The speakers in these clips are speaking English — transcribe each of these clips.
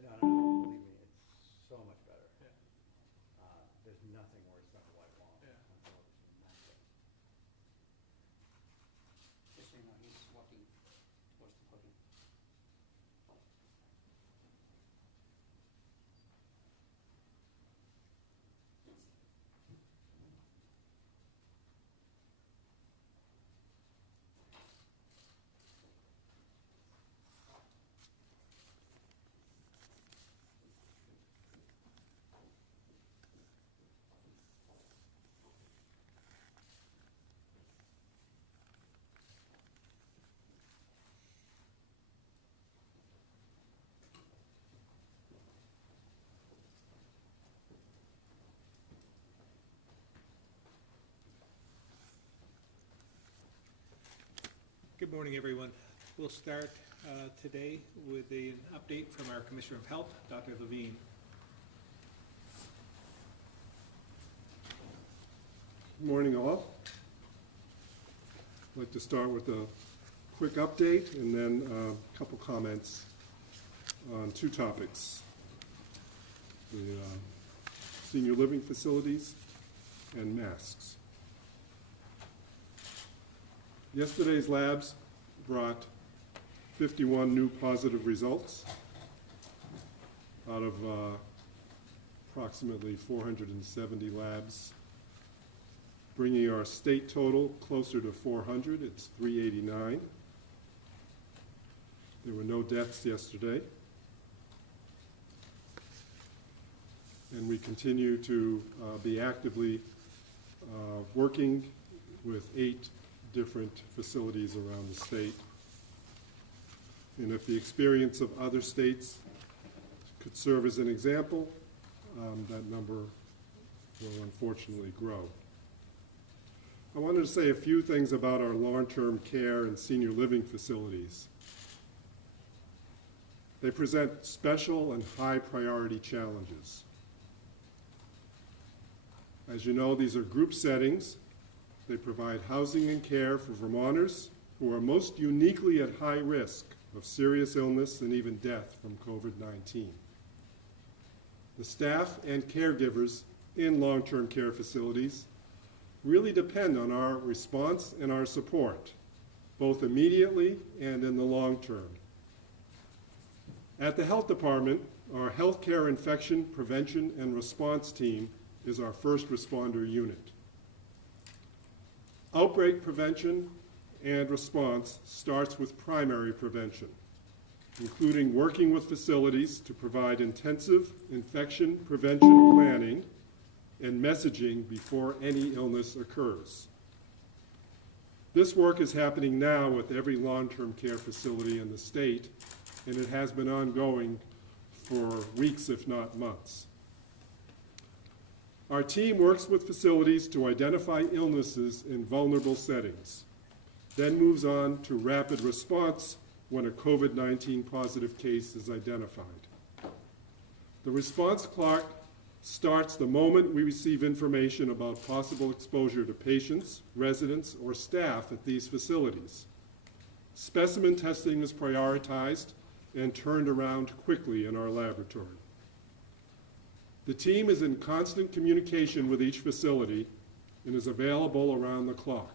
No, no, no, believe me, it's so much better. Yeah. There's nothing worse than a white wall Yeah. on television, nothing. Just so you know, he's walking towards the podium. Good morning, everyone. We'll start today with an update from our Commissioner of Health, Dr. Levine. Good morning, all. I'd like to start with a quick update and then a couple comments on two topics: the senior living facilities and masks. Yesterday's labs brought 51 new positive results out of approximately 470 labs, bringing our state total closer to 400. It's 389. There were no deaths yesterday. And we continue to be actively working with 8 different facilities around the state. And if the experience of other states could serve as an example, that number will unfortunately grow. I wanted to say a few things about our long-term care and senior living facilities. They present special and high priority challenges. As you know, these are group settings. They provide housing and care for Vermonters who are most uniquely at high risk of serious illness and even death from COVID-19. The staff and caregivers in long-term care facilities really depend on our response and our support, both immediately and in the long term. At the Health Department, our Healthcare Infection Prevention and Response Team is our first responder unit. Outbreak prevention and response starts with primary prevention, including working with facilities to provide intensive infection prevention planning and messaging before any illness occurs. This work is happening now with every long-term care facility in the state, and it has been ongoing for weeks, if not months. Our team works with facilities to identify illnesses in vulnerable settings, then moves on to rapid response when a COVID-19 positive case is identified. The response clock starts the moment we receive information about possible exposure to patients, residents, or staff at these facilities. Specimen testing is prioritized and turned around quickly in our laboratory. The team is in constant communication with each facility and is available around the clock.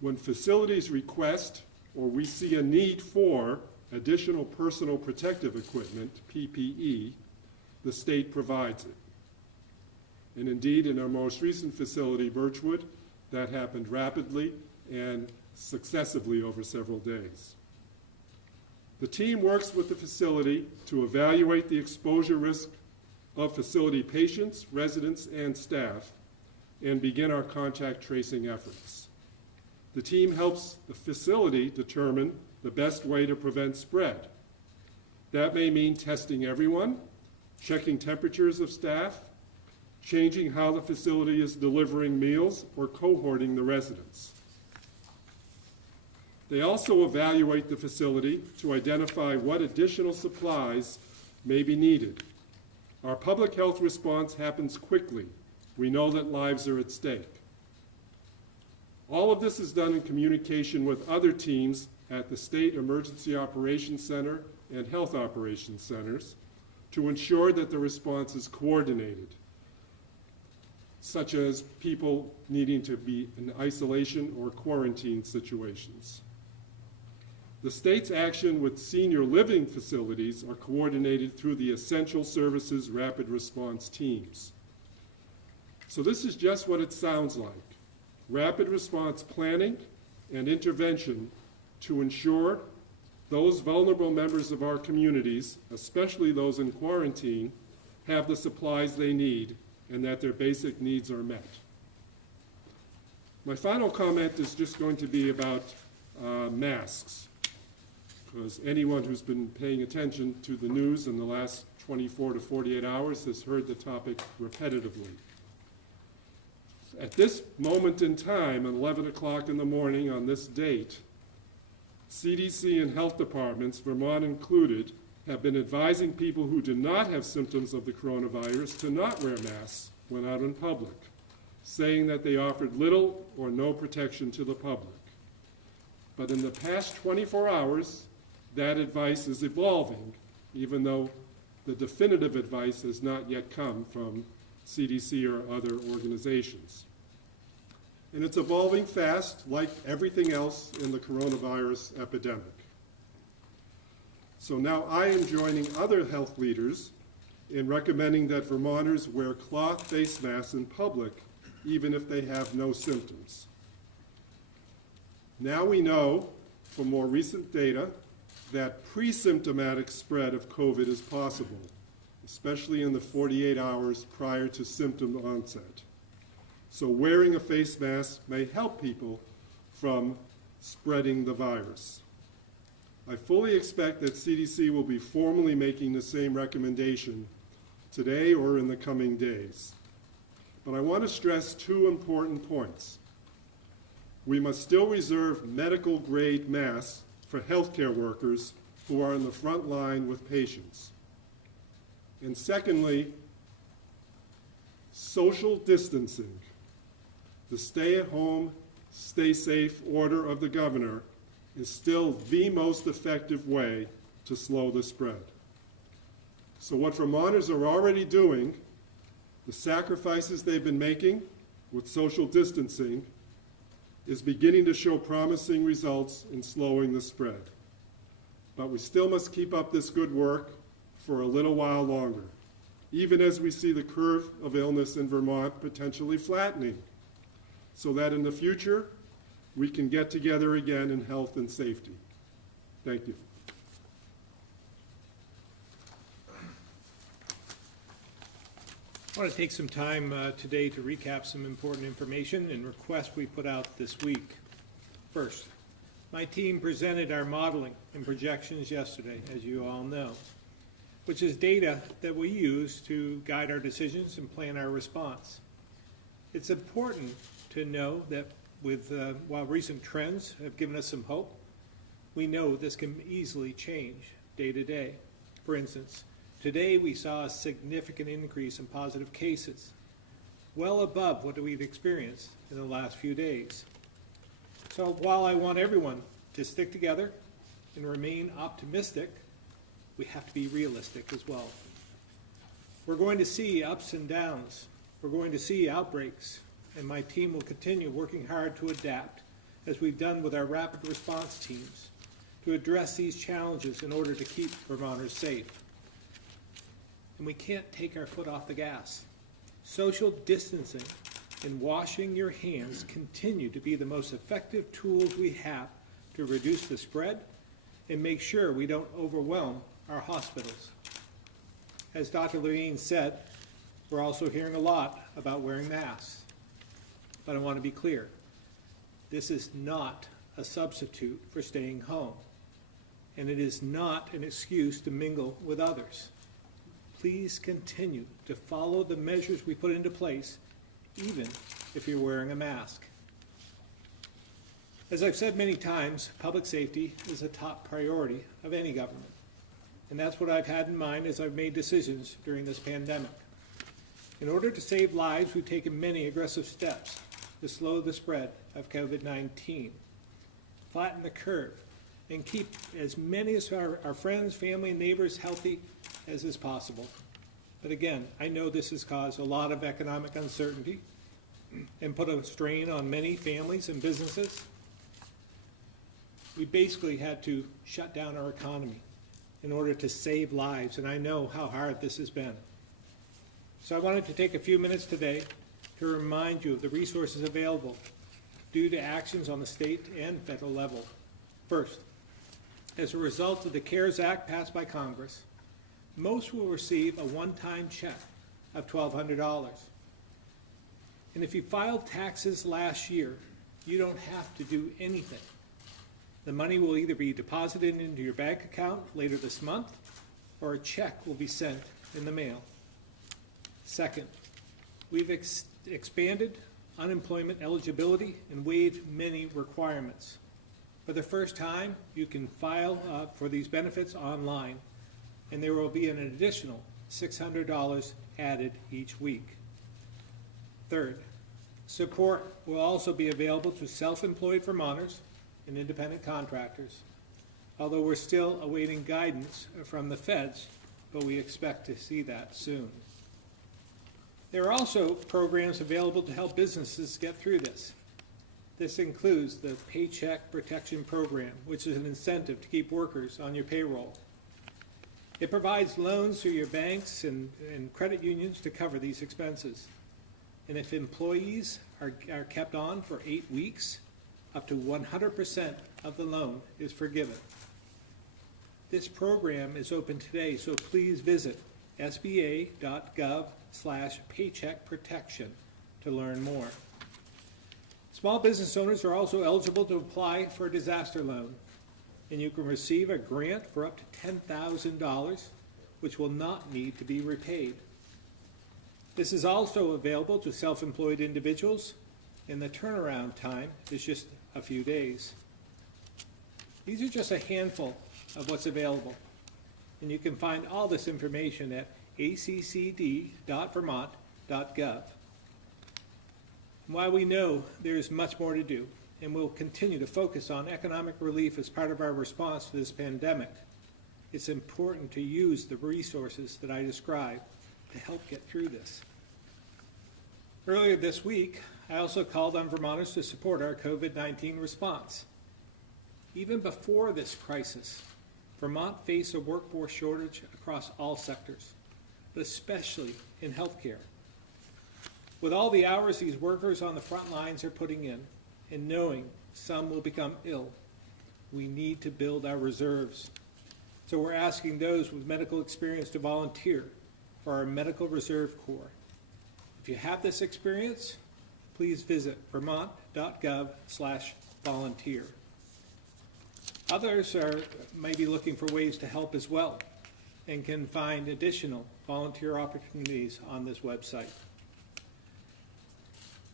When facilities request or we see a need for additional personal protective equipment, PPE, the state provides it. And indeed, in our most recent facility, Birchwood, that happened rapidly and successively over several days. The team works with the facility to evaluate the exposure risk of facility patients, residents, and staff, and begin our contact tracing efforts. The team helps the facility determine the best way to prevent spread. That may mean testing everyone, checking temperatures of staff, changing how the facility is delivering meals, or cohorting the residents. They also evaluate the facility to identify what additional supplies may be needed. Our public health response happens quickly. We know that lives are at stake. All of this is done in communication with other teams at the State Emergency Operations Center and Health Operations Centers to ensure that the response is coordinated, such as people needing to be in isolation or quarantine situations. The state's action with senior living facilities are coordinated through the Essential Services Rapid Response Teams. So this is just what it sounds like. Rapid response planning and intervention to ensure those vulnerable members of our communities, especially those in quarantine, have the supplies they need and that their basic needs are met. My final comment is just going to be about masks, because anyone who's been paying attention to the news in the last 24 to 48 hours has heard the topic repetitively. At this moment in time, at 11 o'clock in the morning on this date, CDC and health departments, Vermont included, have been advising people who do not have symptoms of the coronavirus to not wear masks when out in public, saying that they offered little or no protection to the public. But in the past 24 hours, that advice is evolving, even though the definitive advice has not yet come from CDC or other organizations. And it's evolving fast, like everything else in the coronavirus epidemic. So now I am joining other health leaders in recommending that Vermonters wear cloth face masks in public, even if they have no symptoms. Now we know from more recent data that pre-symptomatic spread of COVID is possible, especially in the 48 hours prior to symptom onset. So wearing a face mask may help people from spreading the virus. I fully expect that CDC will be formally making the same recommendation today or in the coming days. But I want to stress two important points. We must still reserve medical-grade masks for healthcare workers who are in the front line with patients. And secondly, social distancing. The stay-at-home, stay-safe order of the governor is still the most effective way to slow the spread. So what Vermonters are already doing, the sacrifices they've been making with social distancing, is beginning to show promising results in slowing the spread. But we still must keep up this good work for a little while longer, even as we see the curve of illness in Vermont potentially flattening, so that in the future, we can get together again in health and safety. Thank you. I want to take some time today to recap some important information and requests we put out this week. First, my team presented our modeling and projections yesterday, as you all know, which is data that we use to guide our decisions and plan our response. It's important to know that while recent trends have given us some hope, we know this can easily change day to day. For instance, today we saw a significant increase in positive cases, well above what we've experienced in the last few days. So while I want everyone to stick together and remain optimistic, we have to be realistic as well. We're going to see ups and downs. We're going to see outbreaks, and my team will continue working hard to adapt, as we've done with our rapid response teams, to address these challenges in order to keep Vermonters safe. And we can't take our foot off the gas. Social distancing and washing your hands continue to be the most effective tools we have to reduce the spread and make sure we don't overwhelm our hospitals. As Dr. Levine said, we're also hearing a lot about wearing masks. But I want to be clear, this is not a substitute for staying home, and it is not an excuse to mingle with others. Please continue to follow the measures we put into place, even if you're wearing a mask. As I've said many times, public safety is a top priority of any government, and that's what I've had in mind as I've made decisions during this pandemic. In order to save lives, we've taken many aggressive steps to slow the spread of COVID-19, flatten the curve, and keep as many of our friends, family, and neighbors healthy as is possible. But again, I know this has caused a lot of economic uncertainty and put a strain on many families and businesses. We basically had to shut down our economy in order to save lives, and I know how hard this has been. So I wanted to take a few minutes today to remind you of the resources available due to actions on the state and federal level. First, as a result of the CARES Act passed by Congress, most will receive a one-time check of $1,200. And if you filed taxes last year, you don't have to do anything. The money will either be deposited into your bank account later this month, or a check will be sent in the mail. Second, we've expanded unemployment eligibility and waived many requirements. For the first time, you can file for these benefits online, and there will be an additional $600 added each week. Third, support will also be available to self-employed Vermonters and independent contractors, although we're still awaiting guidance from the feds, but we expect to see that soon. There are also programs available to help businesses get through this. This includes the Paycheck Protection Program, which is an incentive to keep workers on your payroll. It provides loans through your banks and credit unions to cover these expenses. And if employees are kept on for 8 weeks, up to 100% of the loan is forgiven. This program is open today, so please visit sba.gov/paycheck protection to learn more. Small business owners are also eligible to apply for a disaster loan, and you can receive a grant for up to $10,000, which will not need to be repaid. This is also available to self-employed individuals, and the turnaround time is just a few days. These are just a handful of what's available, and you can find all this information at accd.vermont.gov. While we know there is much more to do, and we'll continue to focus on economic relief as part of our response to this pandemic, it's important to use the resources that I described to help get through this. Earlier this week, I also called on Vermonters to support our COVID-19 response. Even before this crisis, Vermont faced a workforce shortage across all sectors, but especially in healthcare. With all the hours these workers on the front lines are putting in, and knowing some will become ill, we need to build our reserves. So we're asking those with medical experience to volunteer for our Medical Reserve Corps. If you have this experience, please visit vermont.gov/volunteer. Others may be looking for ways to help as well, and can find additional volunteer opportunities on this website.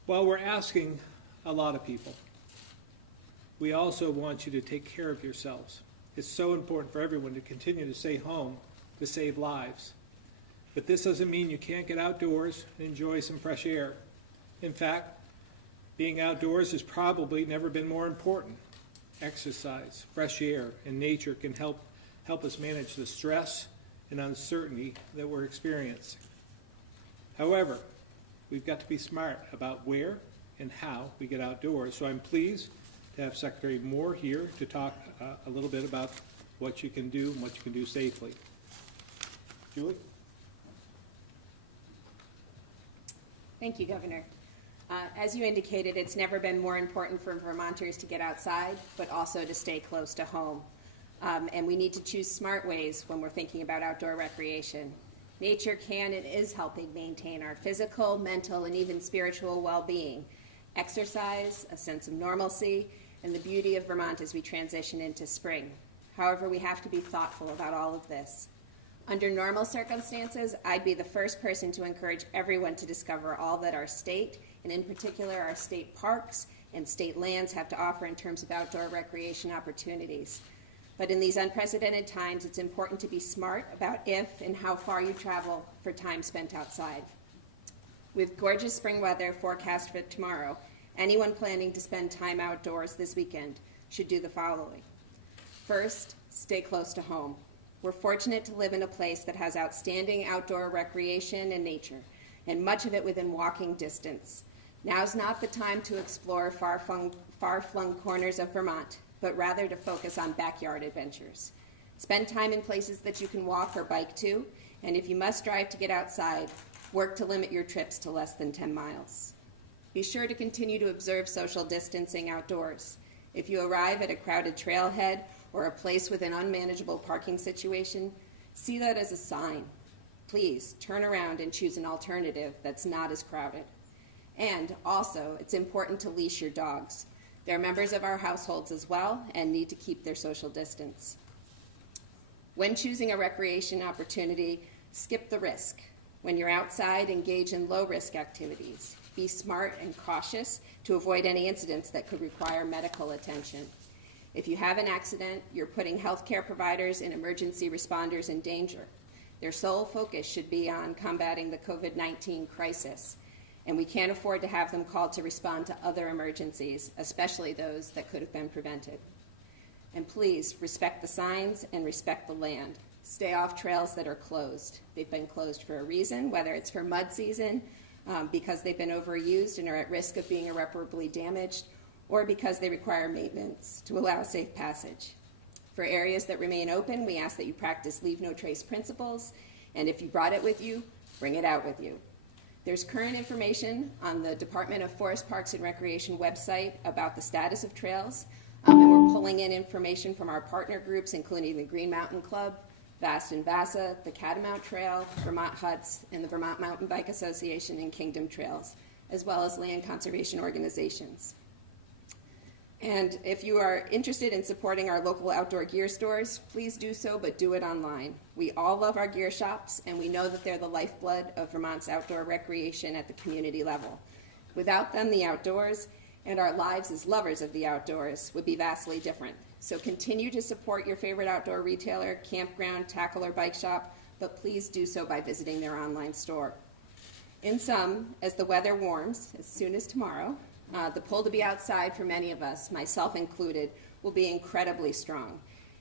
While we're asking a lot of people, we also want you to take care of yourselves. It's so important for everyone to continue to stay home to save lives. But this doesn't mean you can't get outdoors and enjoy some fresh air. In fact, being outdoors has probably never been more important. Exercise, fresh air, and nature can help us manage the stress and uncertainty that we're experiencing. However, we've got to be smart about where and how we get outdoors. So I'm pleased to have Secretary Moore here to talk a little bit about what you can do and what you can do safely. Julie? Thank you, Governor. As you indicated, it's never been more important for Vermonters to get outside, but also to stay close to home. And we need to choose smart ways when we're thinking about outdoor recreation. Nature can and is helping maintain our physical, mental, and even spiritual well-being. Exercise, a sense of normalcy, and the beauty of Vermont as we transition into spring. However, we have to be thoughtful about all of this. Under normal circumstances, I'd be the first person to encourage everyone to discover all that our state, and in particular our state parks and state lands, have to offer in terms of outdoor recreation opportunities. But in these unprecedented times, it's important to be smart about if and how far you travel for time spent outside. With gorgeous spring weather forecast for tomorrow, anyone planning to spend time outdoors this weekend should do the following. First, stay close to home. We're fortunate to live in a place that has outstanding outdoor recreation and nature, and much of it within walking distance. Now's not the time to explore far-flung corners of Vermont, but rather to focus on backyard adventures. Spend time in places that you can walk or bike to, and if you must drive to get outside, work to limit your trips to less than 10 miles. Be sure to continue to observe social distancing outdoors. If you arrive at a crowded trailhead or a place with an unmanageable parking situation, see that as a sign. Please turn around and choose an alternative that's not as crowded. And also, it's important to leash your dogs. They're members of our households as well and need to keep their social distance. When choosing a recreation opportunity, skip the risk. When you're outside, engage in low-risk activities. Be smart and cautious to avoid any incidents that could require medical attention. If you have an accident, you're putting healthcare providers and emergency responders in danger. Their sole focus should be on combating the COVID-19 crisis, and we can't afford to have them called to respond to other emergencies, especially those that could have been prevented. And please, respect the signs and respect the land. Stay off trails that are closed. They've been closed for a reason, whether it's for mud season, because they've been overused and are at risk of being irreparably damaged, or because they require maintenance to allow safe passage. For areas that remain open, we ask that you practice leave no trace principles, and if you brought it with you, bring it out with you. There's current information on the Department of Forest Parks and Recreation website about the status of trails, and we're pulling in information from our partner groups, including the Green Mountain Club, Vast and Vasa, the Catamount Trail, Vermont Huts, and the Vermont Mountain Bike Association and Kingdom Trails, as well as land conservation organizations. And if you are interested in supporting our local outdoor gear stores, please do so, but do it online. We all love our gear shops, and we know that they're the lifeblood of Vermont's outdoor recreation at the community level. Without them, the outdoors and our lives as lovers of the outdoors would be vastly different. So continue to support your favorite outdoor retailer, campground, tackle, or bike shop, but please do so by visiting their online store. In sum, as the weather warms, as soon as tomorrow, the pull to be outside for many of us, myself included, will be incredibly strong.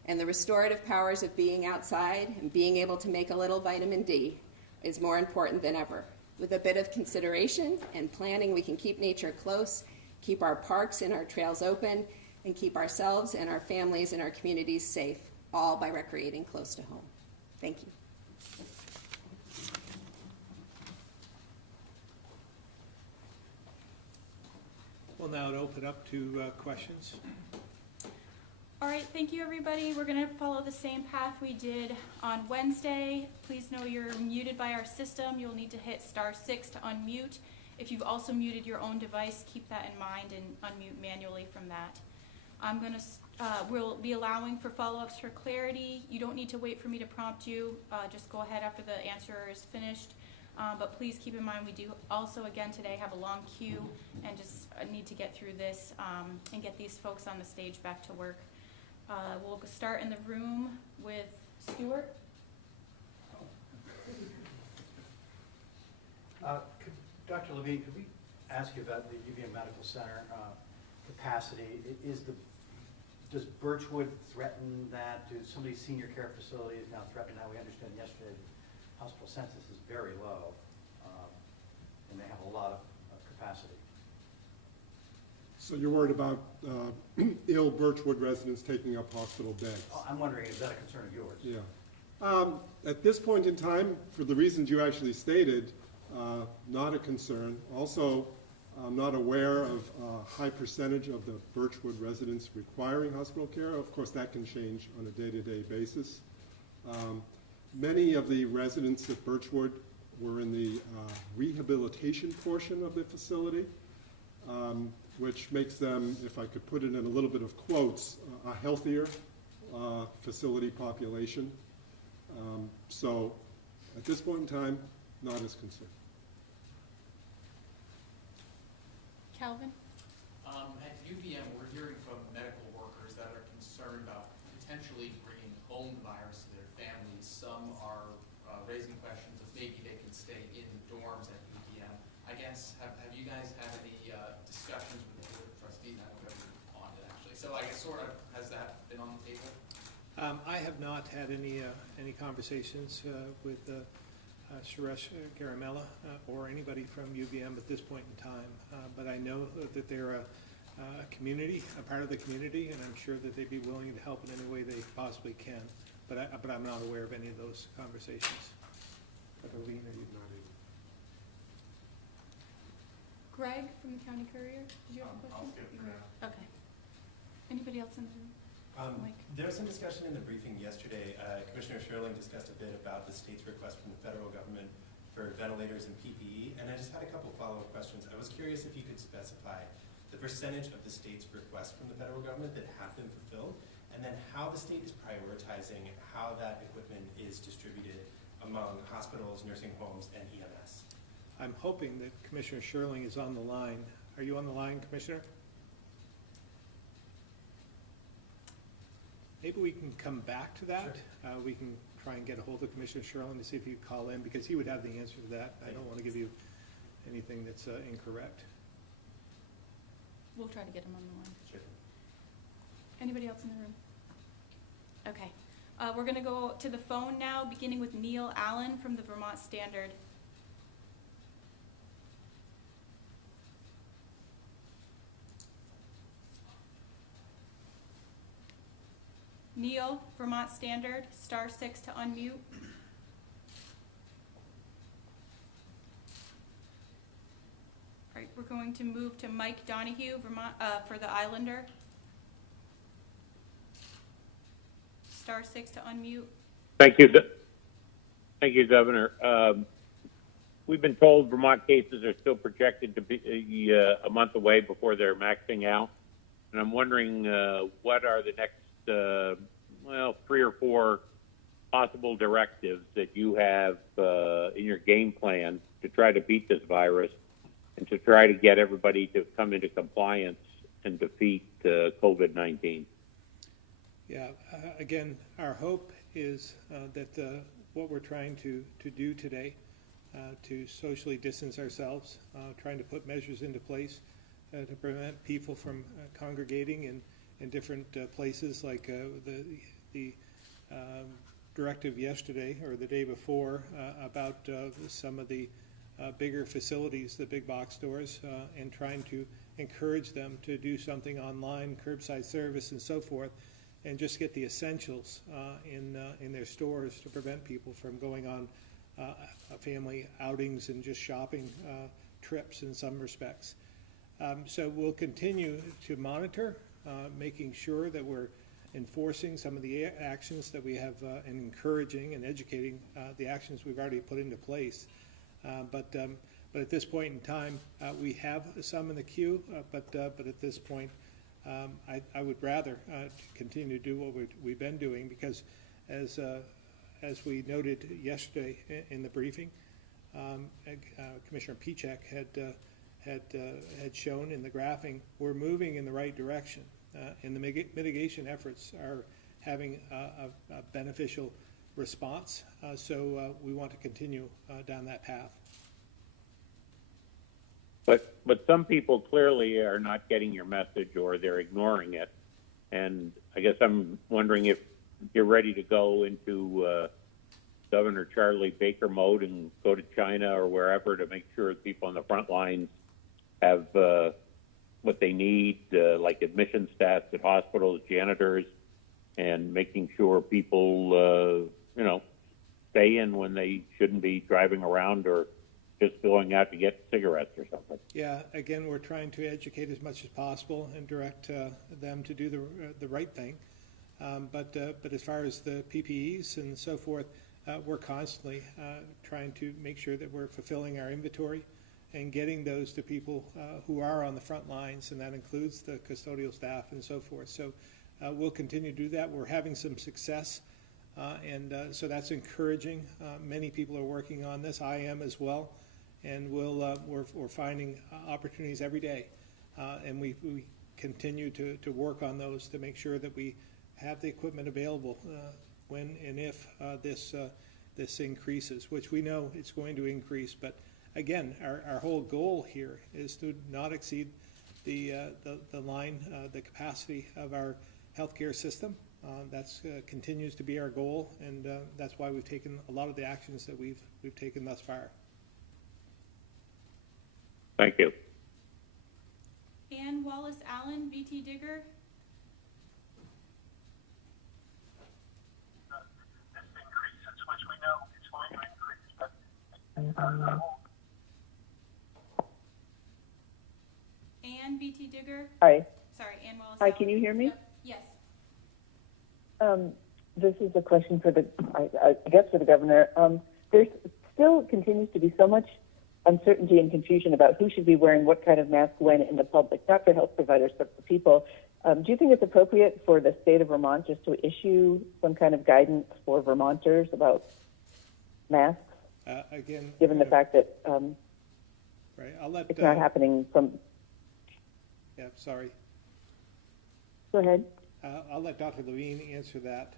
And the restorative powers of being outside and being able to make a little vitamin D is more important than ever. With a bit of consideration and planning, we can keep nature close, keep our parks and our trails open, and keep ourselves and our families and our communities safe, all by recreating close to home. Thank you. We'll now open up to questions. All right, thank you, everybody. We're going to follow the same path we did on Wednesday. Please know you're muted by our system. You'll need to hit *6 to unmute. If you've also muted your own device, keep that in mind and unmute manually from that. We'll be allowing for follow-ups for clarity. You don't need to wait for me to prompt you. Just go ahead after the answer is finished. But please keep in mind we do also, again, today have a long queue and just need to get through this and get these folks on the stage back to work. We'll start in the room with Stuart. Dr. Levine, could we ask you about the UVM Medical Center capacity? Does Birchwood threaten that? Do some of these senior care facilities now threaten that? We understand yesterday the hospital census is very low, and they have a lot of capacity. So you're worried about ill Birchwood residents taking up hospital beds? I'm wondering, is that a concern of yours? Yeah. At this point in time, for the reasons you actually stated, not a concern. Also, I'm not aware of a high percentage of the Birchwood residents requiring hospital care. Of course, that can change on a day-to-day basis. Many of the residents at Birchwood were in the rehabilitation portion of the facility, which makes them, if I could put it in a little bit of quotes, a healthier facility population. So at this point in time, not as concerned. Calvin? At UVM, we're hearing from medical workers that are concerned about potentially bringing home the virus to their families. Some are raising questions of maybe they can stay in the dorms at UVM. I guess, have you guys had any discussions with the Board of Trustees? I don't know if you're on it, actually. So I guess sort of, has that been on the table? I have not had any conversations with Suresh Garamella or anybody from UVM at this point in time, but I know that they're a community, a part of the community, and I'm sure that they'd be willing to help in any way they possibly can. But I'm not aware of any of those conversations. Dr. Levine, are you? Greg from the County Courier, did you have a question? Okay. Anybody else in the room? Mike? There was some discussion in the briefing yesterday. Commissioner Sherling discussed a bit about the state's request from the federal government for ventilators and PPE, and I just had a couple follow-up questions. I was curious if you could specify the percentage of the state's request from the federal government that have been fulfilled, and then how the state is prioritizing how that equipment is distributed among hospitals, nursing homes, and EMS. I'm hoping that Commissioner Sherling is on the line. Are you on the line, Commissioner? Maybe we can come back to that. Sure. We can try and get a hold of Commissioner Sherling to see if you could call in, because he would have the answer to that. I don't want to give you anything that's incorrect. We'll try to get him on the line. Sure. Anybody else in the room? Okay. We're going to go to the phone now, beginning with Neil Allen from the Vermont Standard. Neil, Vermont Standard, *6 to unmute. All right, we're going to move to Mike Donahue, Vermont, for the Islander. *6 to unmute. Thank you, Governor. We've been told Vermont cases are still projected to be a month away before they're maxing out, and I'm wondering what are the next 3 or 4 possible directives that you have in your game plan to try to beat this virus and to try to get everybody to come into compliance and defeat COVID-19. Yeah, again, our hope is that what we're trying to do today, to socially distance ourselves, trying to put measures into place to prevent people from congregating in different places, like the directive yesterday or the day before about some of the bigger facilities, the big box stores, and trying to encourage them to do something online, curbside service and so forth, and just get the essentials in their stores to prevent people from going on family outings and just shopping trips in some respects. So we'll continue to monitor, making sure that we're enforcing some of the actions that we have and encouraging and educating the actions we've already put into place. But at this point in time, we have some in the queue, but at this point, I would rather continue to do what we've been doing, because as we noted yesterday in the briefing, Commissioner Pichek had shown in the graphing, we're moving in the right direction, and the mitigation efforts are having a beneficial response. So we want to continue down that path. But some people clearly are not getting your message, or they're ignoring it. And I guess I'm wondering if you're ready to go into Governor Charlie Baker mode and go to China or wherever to make sure people on the front lines have what they need, like admission stats at hospitals, janitors, and making sure people, stay in when they shouldn't be driving around or just going out to get cigarettes or something. Yeah, again, we're trying to educate as much as possible and direct them to do the right thing. But as far as the PPEs and so forth, we're constantly trying to make sure that we're fulfilling our inventory and getting those to people who are on the front lines, and that includes the custodial staff and so forth. So we'll continue to do that. We're having some success, and so that's encouraging. Many people are working on this. I am as well. And we're finding opportunities every day, and we continue to work on those to make sure that we have the equipment available when and if this increases, which we know it's going to increase. But again, our whole goal here is to not exceed the capacity of our healthcare system, That's continues to be our goal, and that's why we've taken a lot of the actions that we've taken thus far. Thank you. Ann Wallace Allen, VT Digger. Ann, VT Digger. Hi. Sorry, Ann Wallace Hi, Allen. can you hear me? Yep. Yes. This is a question for I guess for the governor. There still continues to be so much uncertainty and confusion about who should be wearing what kind of mask when in the public, not for health providers, but for people. Do you think it's appropriate for the state of Vermont just to issue some kind of guidance for Vermonters about masks, Again, given the fact that right, I'll let it's not happening from... Yeah, sorry. Go ahead. I'll let Dr. Levine answer that.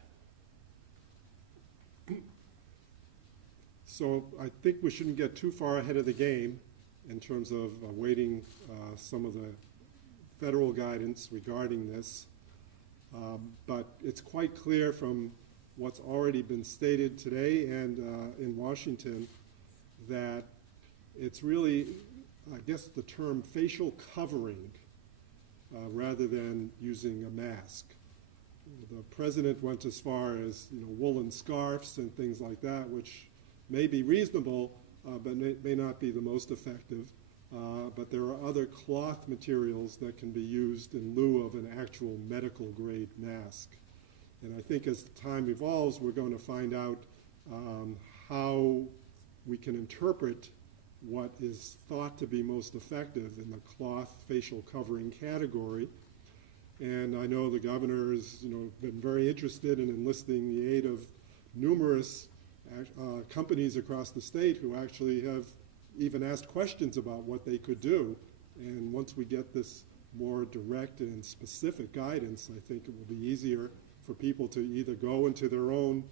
So I think we shouldn't get too far ahead of the game in terms of awaiting some of the federal guidance regarding this. But it's quite clear from what's already been stated today and in Washington that it's really, I guess, the term facial covering rather than using a mask. The president went as far as woolen scarves and things like that, which may be reasonable, but may not be the most effective. But there are other cloth materials that can be used in lieu of an actual medical grade mask. And I think as time evolves, we're going to find out how we can interpret what is thought to be most effective in the cloth facial covering category. And I know the governor has been very interested in enlisting the aid of numerous companies across the state who actually have even asked questions about what they could do. And once we get this more direct and specific guidance, I think it will be easier for people to either go into their own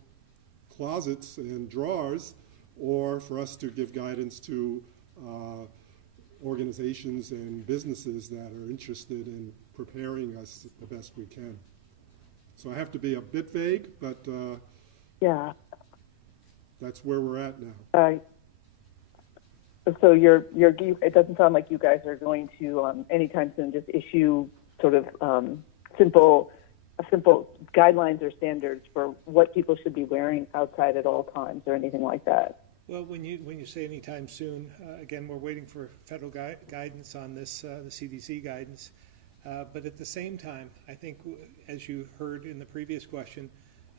closets and drawers, or for us to give guidance to organizations and businesses that are interested in preparing us the best we can. So I have to be a bit vague, but Yeah. that's where we're at now. So it doesn't sound like you guys are going to anytime soon just issue sort of simple guidelines or standards for what people should be wearing outside at all times or anything like that. Well, when you say anytime soon, again, we're waiting for federal guidance on this, the CDC guidance. But at the same time, I think, as you heard in the previous question,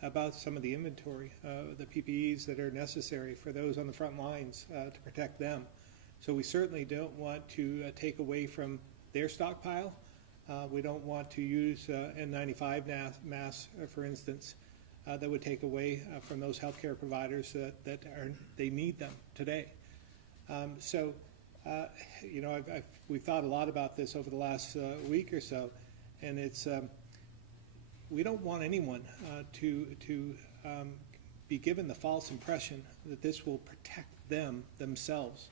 about some of the inventory, the PPEs that are necessary for those on the front lines to protect them. So we certainly don't want to take away from their stockpile. We don't want to use N95 masks, for instance, that would take away from those healthcare providers that they need them today. We've thought a lot about this over the last week or so, and it's we don't want anyone to be given the false impression that this will protect themselves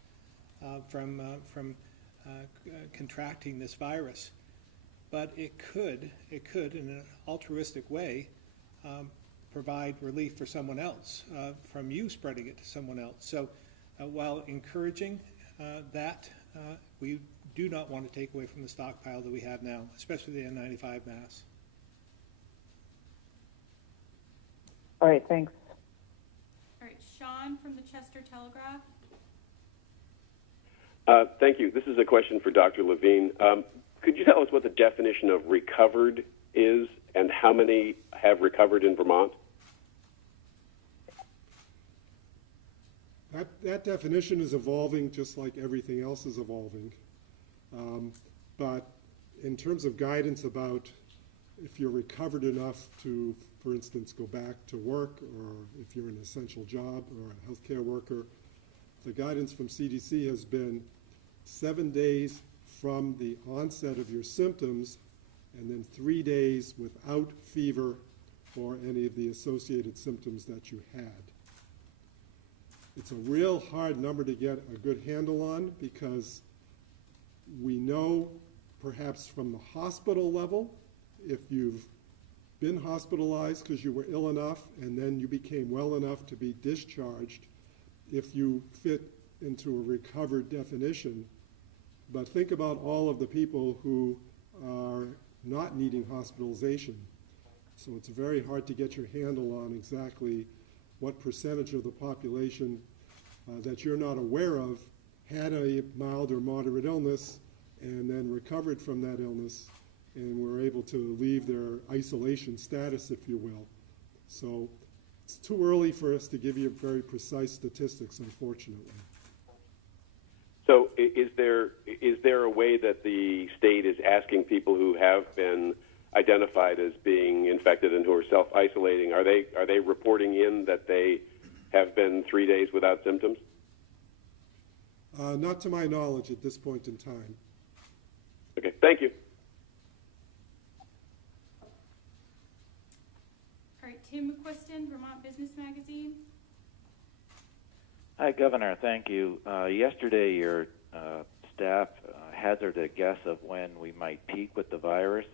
from contracting this virus. But it could, in an altruistic way, provide relief for someone else from you spreading it to someone else. So while encouraging that, we do not want to take away from the stockpile that we have now, especially the N95 masks. All right, thanks. All right, Sean from the Chester Telegraph. Thank you. This is a question for Dr. Levine. Could you tell us what the definition of recovered is and how many have recovered in Vermont? That definition is evolving just like everything else is evolving. But in terms of guidance about if you're recovered enough to, for instance, go back to work, or if you're an essential job or a healthcare worker, the guidance from CDC has been 7 days from the onset of your symptoms and then 3 days without fever or any of the associated symptoms that you had. It's a real hard number to get a good handle on because we know perhaps from the hospital level if you've been hospitalized because you were ill enough and then you became well enough to be discharged if you fit into a recovered definition. But think about all of the people who are not needing hospitalization. So it's very hard to get your handle on exactly what percentage of the population that you're not aware of had a mild or moderate illness and then recovered from that illness and were able to leave their isolation status, if you will. So it's too early for us to give you very precise statistics, unfortunately. So is there a way that the state is asking people who have been identified as being infected and who are self-isolating, are they reporting in that they have been 3 days without symptoms? Not to my knowledge at this point in time. Okay, thank you. All right, Tim McQuiston, Vermont Business Magazine. Hi, Governor. Thank you. Yesterday, your staff hazarded a guess of when we might peak with the virus.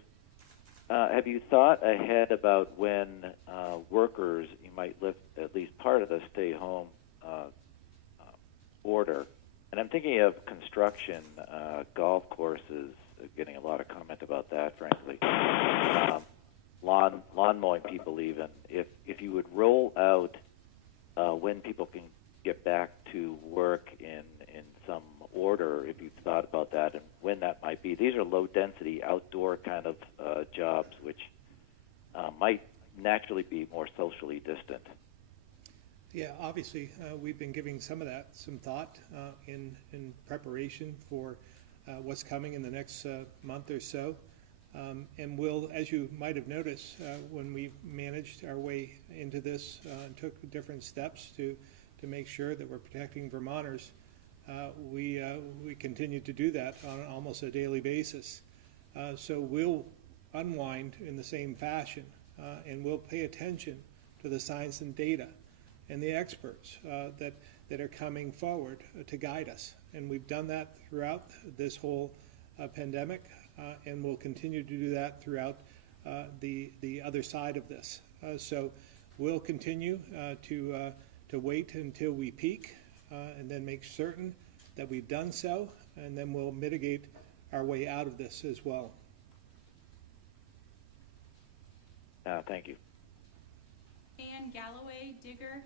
Have you thought ahead about when workers, you might lift at least part of the stay-home order? And I'm thinking of construction, golf courses, getting a lot of comment about that, frankly. Lawn mowing people even. If you would roll out when people can get back to work in some order, if you've thought about that and when that might be. These are low-density outdoor kind of jobs which might naturally be more socially distant. Yeah, obviously, we've been giving some of that some thought in preparation for what's coming in the next month or so. And we'll, as you might have noticed, when we managed our way into this and took different steps to make sure that we're protecting Vermonters, we continue to do that on almost a daily basis. So we'll unwind in the same fashion, and we'll pay attention to the science and data and the experts that are coming forward to guide us. And we've done that throughout this whole pandemic, and we'll continue to do that throughout the other side of this. So we'll continue to wait until we peak and then make certain that we've done so, and then we'll mitigate our way out of this as well. Thank you. Ann Galloway, Digger.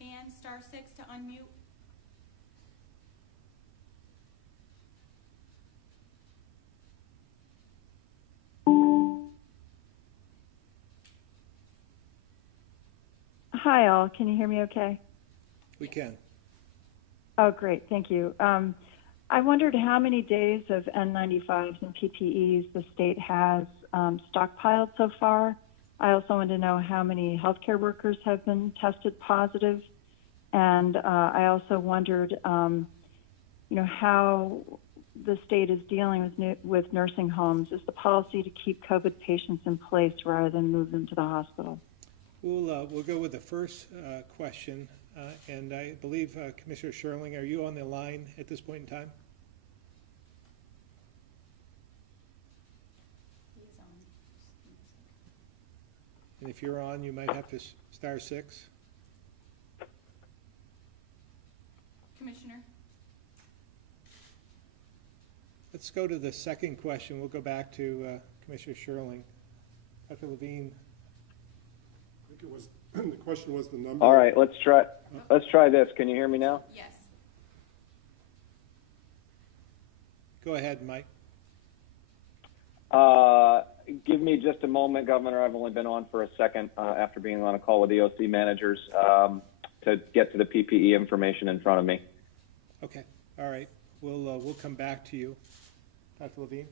Ann, *6 to unmute. Hi, all. Can you hear me okay? We can. Oh, great. Thank you. I wondered how many days of N95s and PPEs the state has stockpiled so far. I also wanted to know how many healthcare workers have been tested positive. And I also wondered, how the state is dealing with nursing homes. Is the policy to keep COVID patients in place rather than move them to the hospital? We'll go with the first question, and I believe Commissioner Sherling, are you on the line at this point in time? And if you're on, you might have to *6. Commissioner. Let's go to the second question. We'll go back to Commissioner Sherling. Dr. Levine. I think it was, the question was the number. All right, let's try this. Can you hear me now? Yes. Go ahead, Mike. Give me just a moment, Governor. I've only been on for a second after being on a call with the OC managers to get to the PPE information in front of me. Okay. All right. We'll come back to you. Dr. Levine?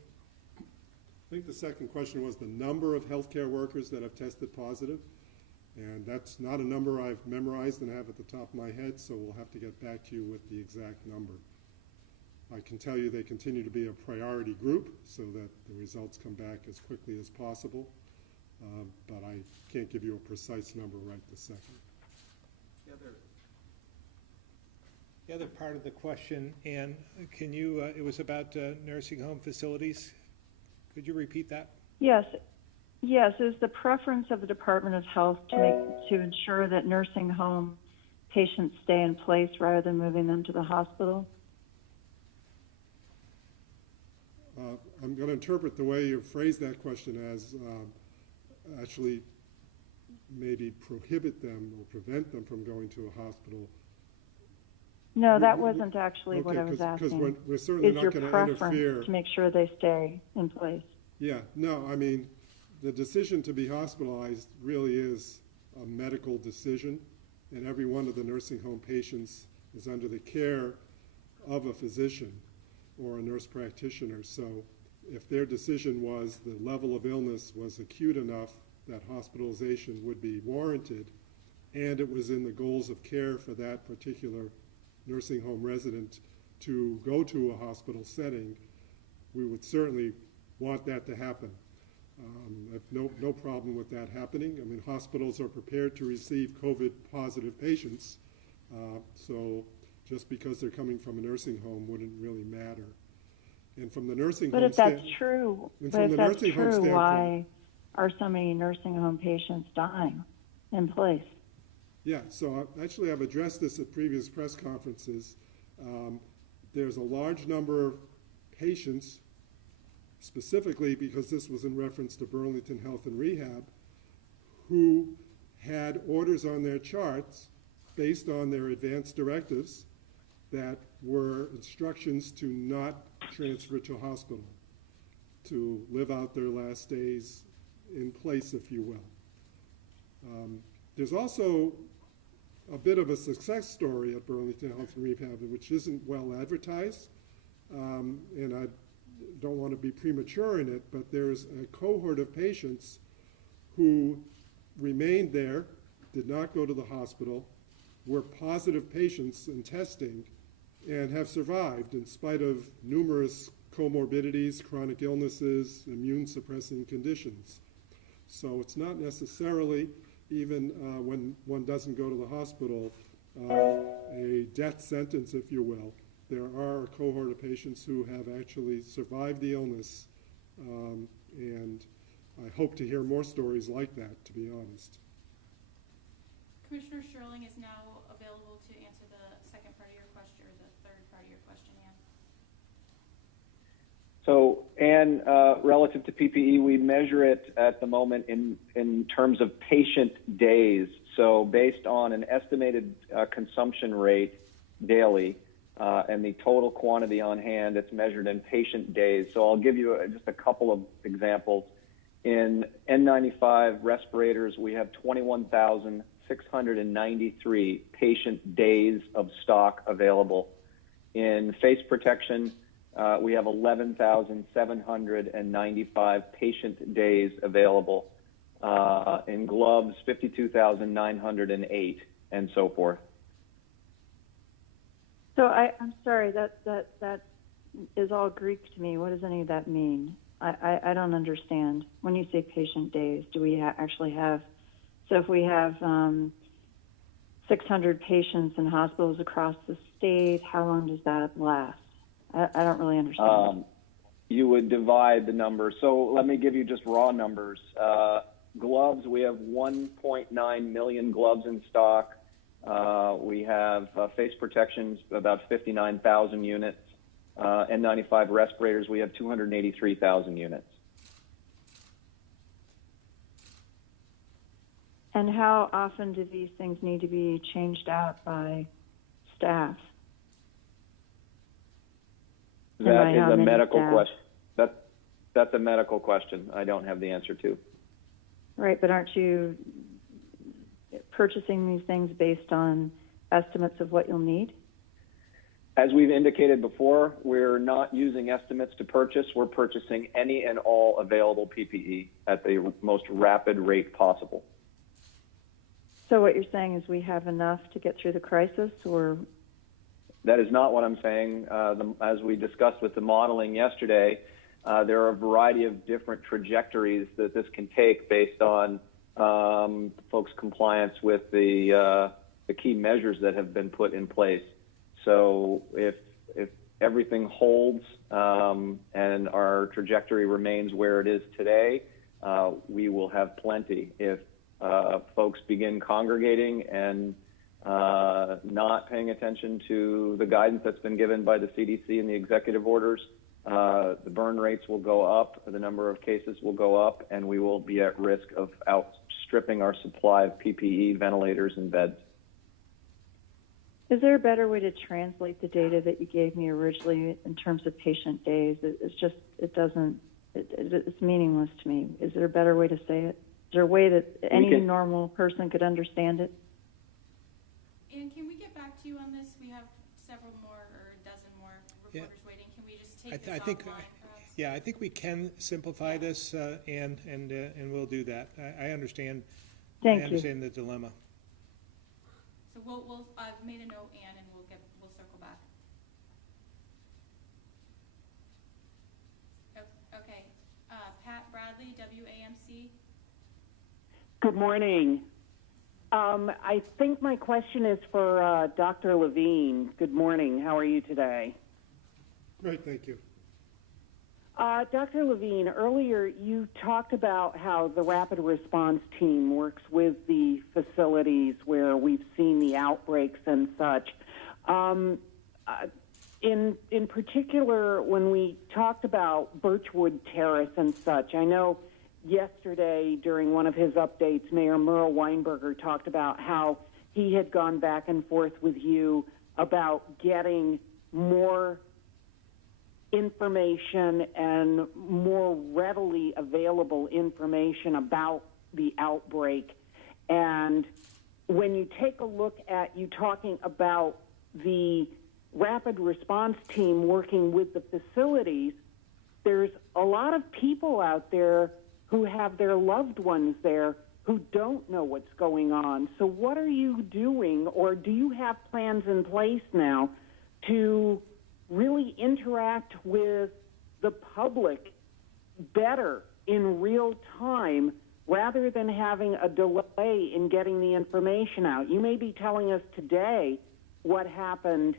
I think the second question was the number of healthcare workers that have tested positive. And that's not a number I've memorized and have at the top of my head, so we'll have to get back to you with the exact number. I can tell you they continue to be a priority group so that the results come back as quickly as possible, but I can't give you a precise number right this second. The other part of the question, Ann, can you, it was about nursing home facilities. Could you repeat that? Yes. Yes, is the preference of the Department of Health to ensure that nursing home patients stay in place rather than moving them to the hospital? I'm going to interpret the way you phrased that question as actually maybe prohibit them or prevent them from going to a hospital. No, that wasn't actually what I was Because asking. we're certainly Is not your going to preference interfere. to make sure they stay in place? Yeah, no, I mean, the decision to be hospitalized really is a medical decision, and every one of the nursing home patients is under the care of a physician or a nurse practitioner. So if their decision was the level of illness was acute enough that hospitalization would be warranted, and it was in the goals of care for that particular nursing home resident to go to a hospital setting, we would certainly want that to happen. I have no problem with that happening. I mean, hospitals are prepared to receive COVID-positive patients, so just because they're coming from a nursing home wouldn't really matter. And from the nursing home But if that's true, why are so many nursing home patients dying in place? Yeah, so actually I've addressed this at previous press conferences. There's a large number of patients, specifically because this was in reference to Burlington Health and Rehab, who had orders on their charts based on their advance directives that were instructions to not transfer to hospital, to live out their last days in place, if you will. There's also a bit of a success story at Burlington Health and Rehab, which isn't well advertised, and I don't want to be premature in it, but there's a cohort of patients who remained there, did not go to the hospital, were positive patients in testing, and have survived in spite of numerous comorbidities, chronic illnesses, immune suppressing conditions. So it's not necessarily, even when one doesn't go to the hospital, a death sentence, if you will. There are a cohort of patients who have actually survived the illness, and I hope to hear more stories like that, to be honest. Commissioner Sherling is now available to answer the second part of your question, or the third part of your question, Ann. So, Ann, relative to PPE, we measure it at the moment in terms of patient days. So based on an estimated consumption rate daily and the total quantity on hand, it's measured in patient days. So I'll give you just a couple of examples. In N95 respirators, we have 21,693 patient days of stock available. In face protection, we have 11,795 patient days available. In gloves, 52,908, and so forth. So I'm sorry, that is all Greek to me. What does any of that mean? I don't understand. When you say patient days, do we actually have, so if we have 600 patients in hospitals across the state, how long does that last? I don't really understand. You would divide the numbers. So let me give you just raw numbers. Gloves, we have 1.9 million gloves in stock. We have face protections, about 59,000 units. N95 respirators, we have 283,000 units. And how often do these things need to be changed out by staff? That is a medical question. That's a medical question I don't have the answer to. Right, but aren't you purchasing these things based on estimates of what you'll need? As we've indicated before, we're not using estimates to purchase. We're purchasing any and all available PPE at the most rapid rate possible. So what you're saying is we have enough to get through the crisis, or? That is not what I'm saying. As we discussed with the modeling yesterday, there are a variety of different trajectories that this can take based on folks' compliance with the key measures that have been put in place. So if everything holds and our trajectory remains where it is today, we will have plenty. If folks begin congregating and not paying attention to the guidance that's been given by the CDC and the executive orders, the burn rates will go up, the number of cases will go up, and we will be at risk of outstripping our supply of PPE, ventilators, and beds. Is there a better way to translate the data that you gave me originally in terms of patient days? It's meaningless to me. Is there a better way to say it? Is there a way that any normal person could understand it? And can we get back to you on this? We have several more or a dozen more reporters waiting. Can we just take this offline, perhaps? Yeah, I think we can simplify this, and we'll do that. I understand. Thank I understand the dilemma. So we'll I've made a note, Ann, and we'll circle back. Okay, Pat Bradley, WAMC. Good morning. I think my question is for Dr. Levine. Good morning. How are you today? Great, thank you. Dr. Levine, earlier you talked about how the rapid response team works with the facilities where we've seen the outbreaks and such. In particular, when we talked about Birchwood Terrace and such, I know yesterday during one of his updates, Mayor Merle Weinberger talked about how he had gone back and forth with you about getting more information and more readily available information about the outbreak. And when you take a look at you talking about the rapid response team working with the facilities, there's a lot of people out there who have their loved ones there who don't know what's going on. So what are you doing, or do you have plans in place now to really interact with the public better in real time rather than having a delay in getting the information out? You may be telling us today what happened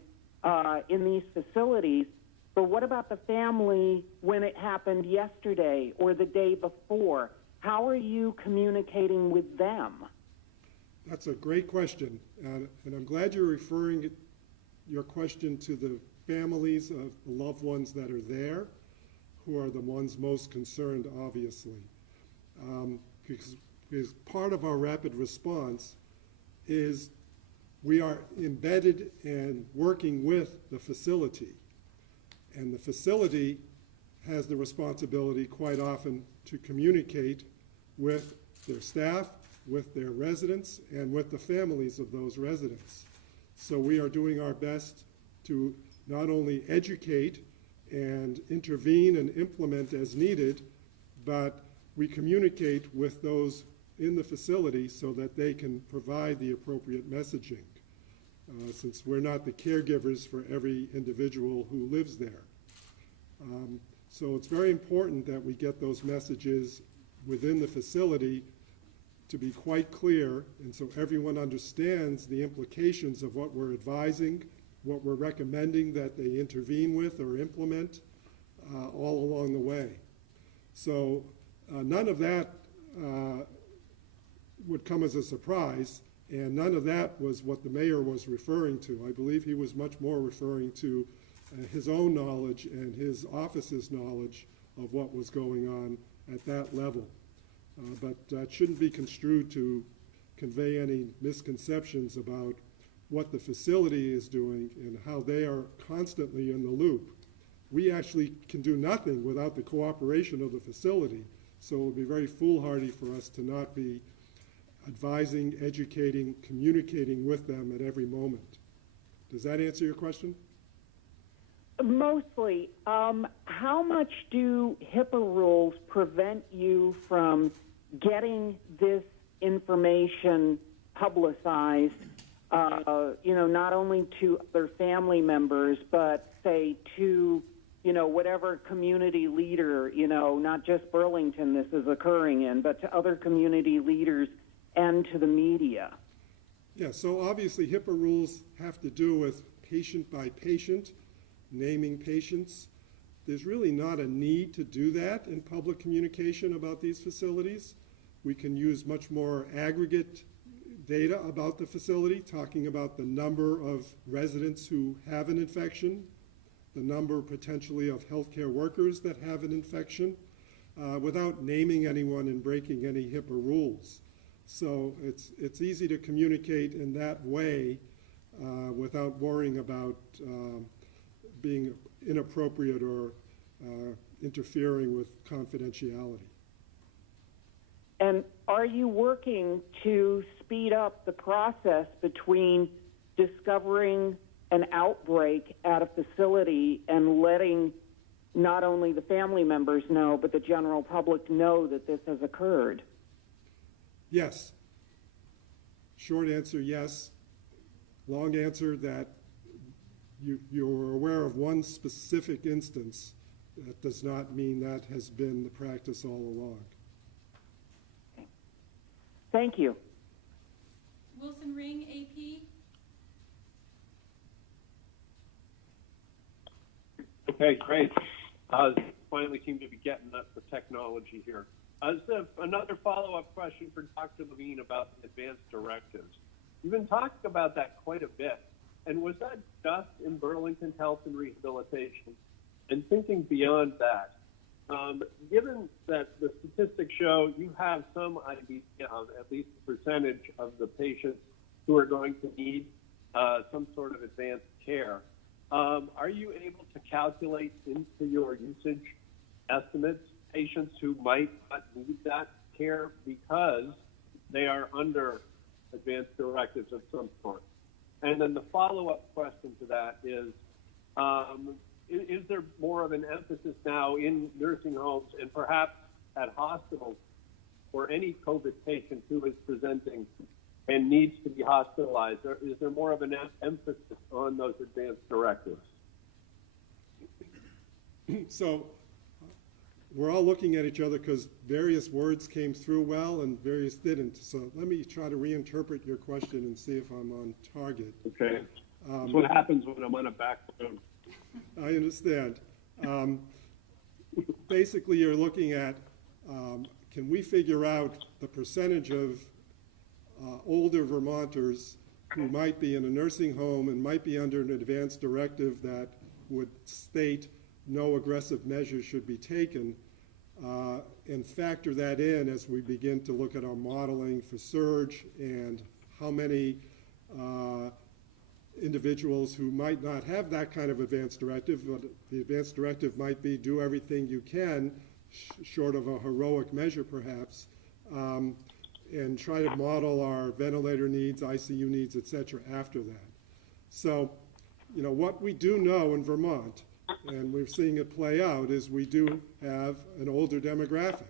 in these facilities, but what about the family when it happened yesterday or the day before? How are you communicating with them? That's a great question, and I'm glad you're referring your question to the families of the loved ones that are there, who are the ones most concerned, obviously. Because part of our rapid response is we are embedded and working with the facility. And the facility has the responsibility quite often to communicate with their staff, with their residents, and with the families of those residents. So we are doing our best to not only educate and intervene and implement as needed, but we communicate with those in the facility so that they can provide the appropriate messaging, since we're not the caregivers for every individual who lives there. So it's very important that we get those messages within the facility to be quite clear, and so everyone understands the implications of what we're advising, what we're recommending that they intervene with or implement all along the way. So none of that would come as a surprise, and none of that was what the mayor was referring to. I believe he was much more referring to his own knowledge and his office's knowledge of what was going on at that level. But that shouldn't be construed to convey any misconceptions about what the facility is doing and how they are constantly in the loop. We actually can do nothing without the cooperation of the facility, so it would be very foolhardy for us to not be advising, educating, communicating with them at every moment. Does that answer your question? Mostly. How much do HIPAA rules prevent you from getting this information publicized, not only to other family members, but say to, whatever community leader, not just Burlington this is occurring in, but to other community leaders and to the media? Yeah, so obviously HIPAA rules have to do with patient by patient, naming patients. There's really not a need to do that in public communication about these facilities. We can use much more aggregate data about the facility, talking about the number of residents who have an infection, the number potentially of healthcare workers that have an infection, without naming anyone and breaking any HIPAA rules. So it's easy to communicate in that way without worrying about being inappropriate or interfering with confidentiality. And are you working to speed up the process between discovering an outbreak at a facility and letting not only the family members know, but the general public know that this has occurred? Yes. Short answer, yes. Long answer, that you're aware of one specific instance. That does not mean that has been the practice all along. Thank you. Wilson Ring, AP. Okay, great. Finally seem to be getting up the technology here. Another follow-up question for Dr. Levine about the advanced directives. You've been talking about that quite a bit. And was that just in Burlington Health and Rehabilitation? And thinking beyond that, given that the statistics show you have some idea of at least the percentage of the patients who are going to need some sort of advanced care, are you able to calculate into your usage estimates patients who might not need that care because they are under advanced directives of some sort? And then the follow-up question to that is there more of an emphasis now in nursing homes and perhaps at hospitals for any COVID patient who is presenting and needs to be hospitalized? Or is there more of an emphasis on those advanced directives? So we're all looking at each other because various words came through well and various didn't. So let me try to reinterpret your question and see if I'm on target. Okay. That's what happens when I'm on a back road. I understand. Basically, you're looking at, can we figure out the percentage of older Vermonters who might be in a nursing home and might be under an advanced directive that would state no aggressive measures should be taken, and factor that in as we begin to look at our modeling for surge and how many individuals who might not have that kind of advanced directive, but the advanced directive might be do everything you can, short of a heroic measure perhaps, and try to model our ventilator needs, ICU needs, et cetera, after that. So, you know, what we do know in Vermont, and we're seeing it play out, is we do have an older demographic.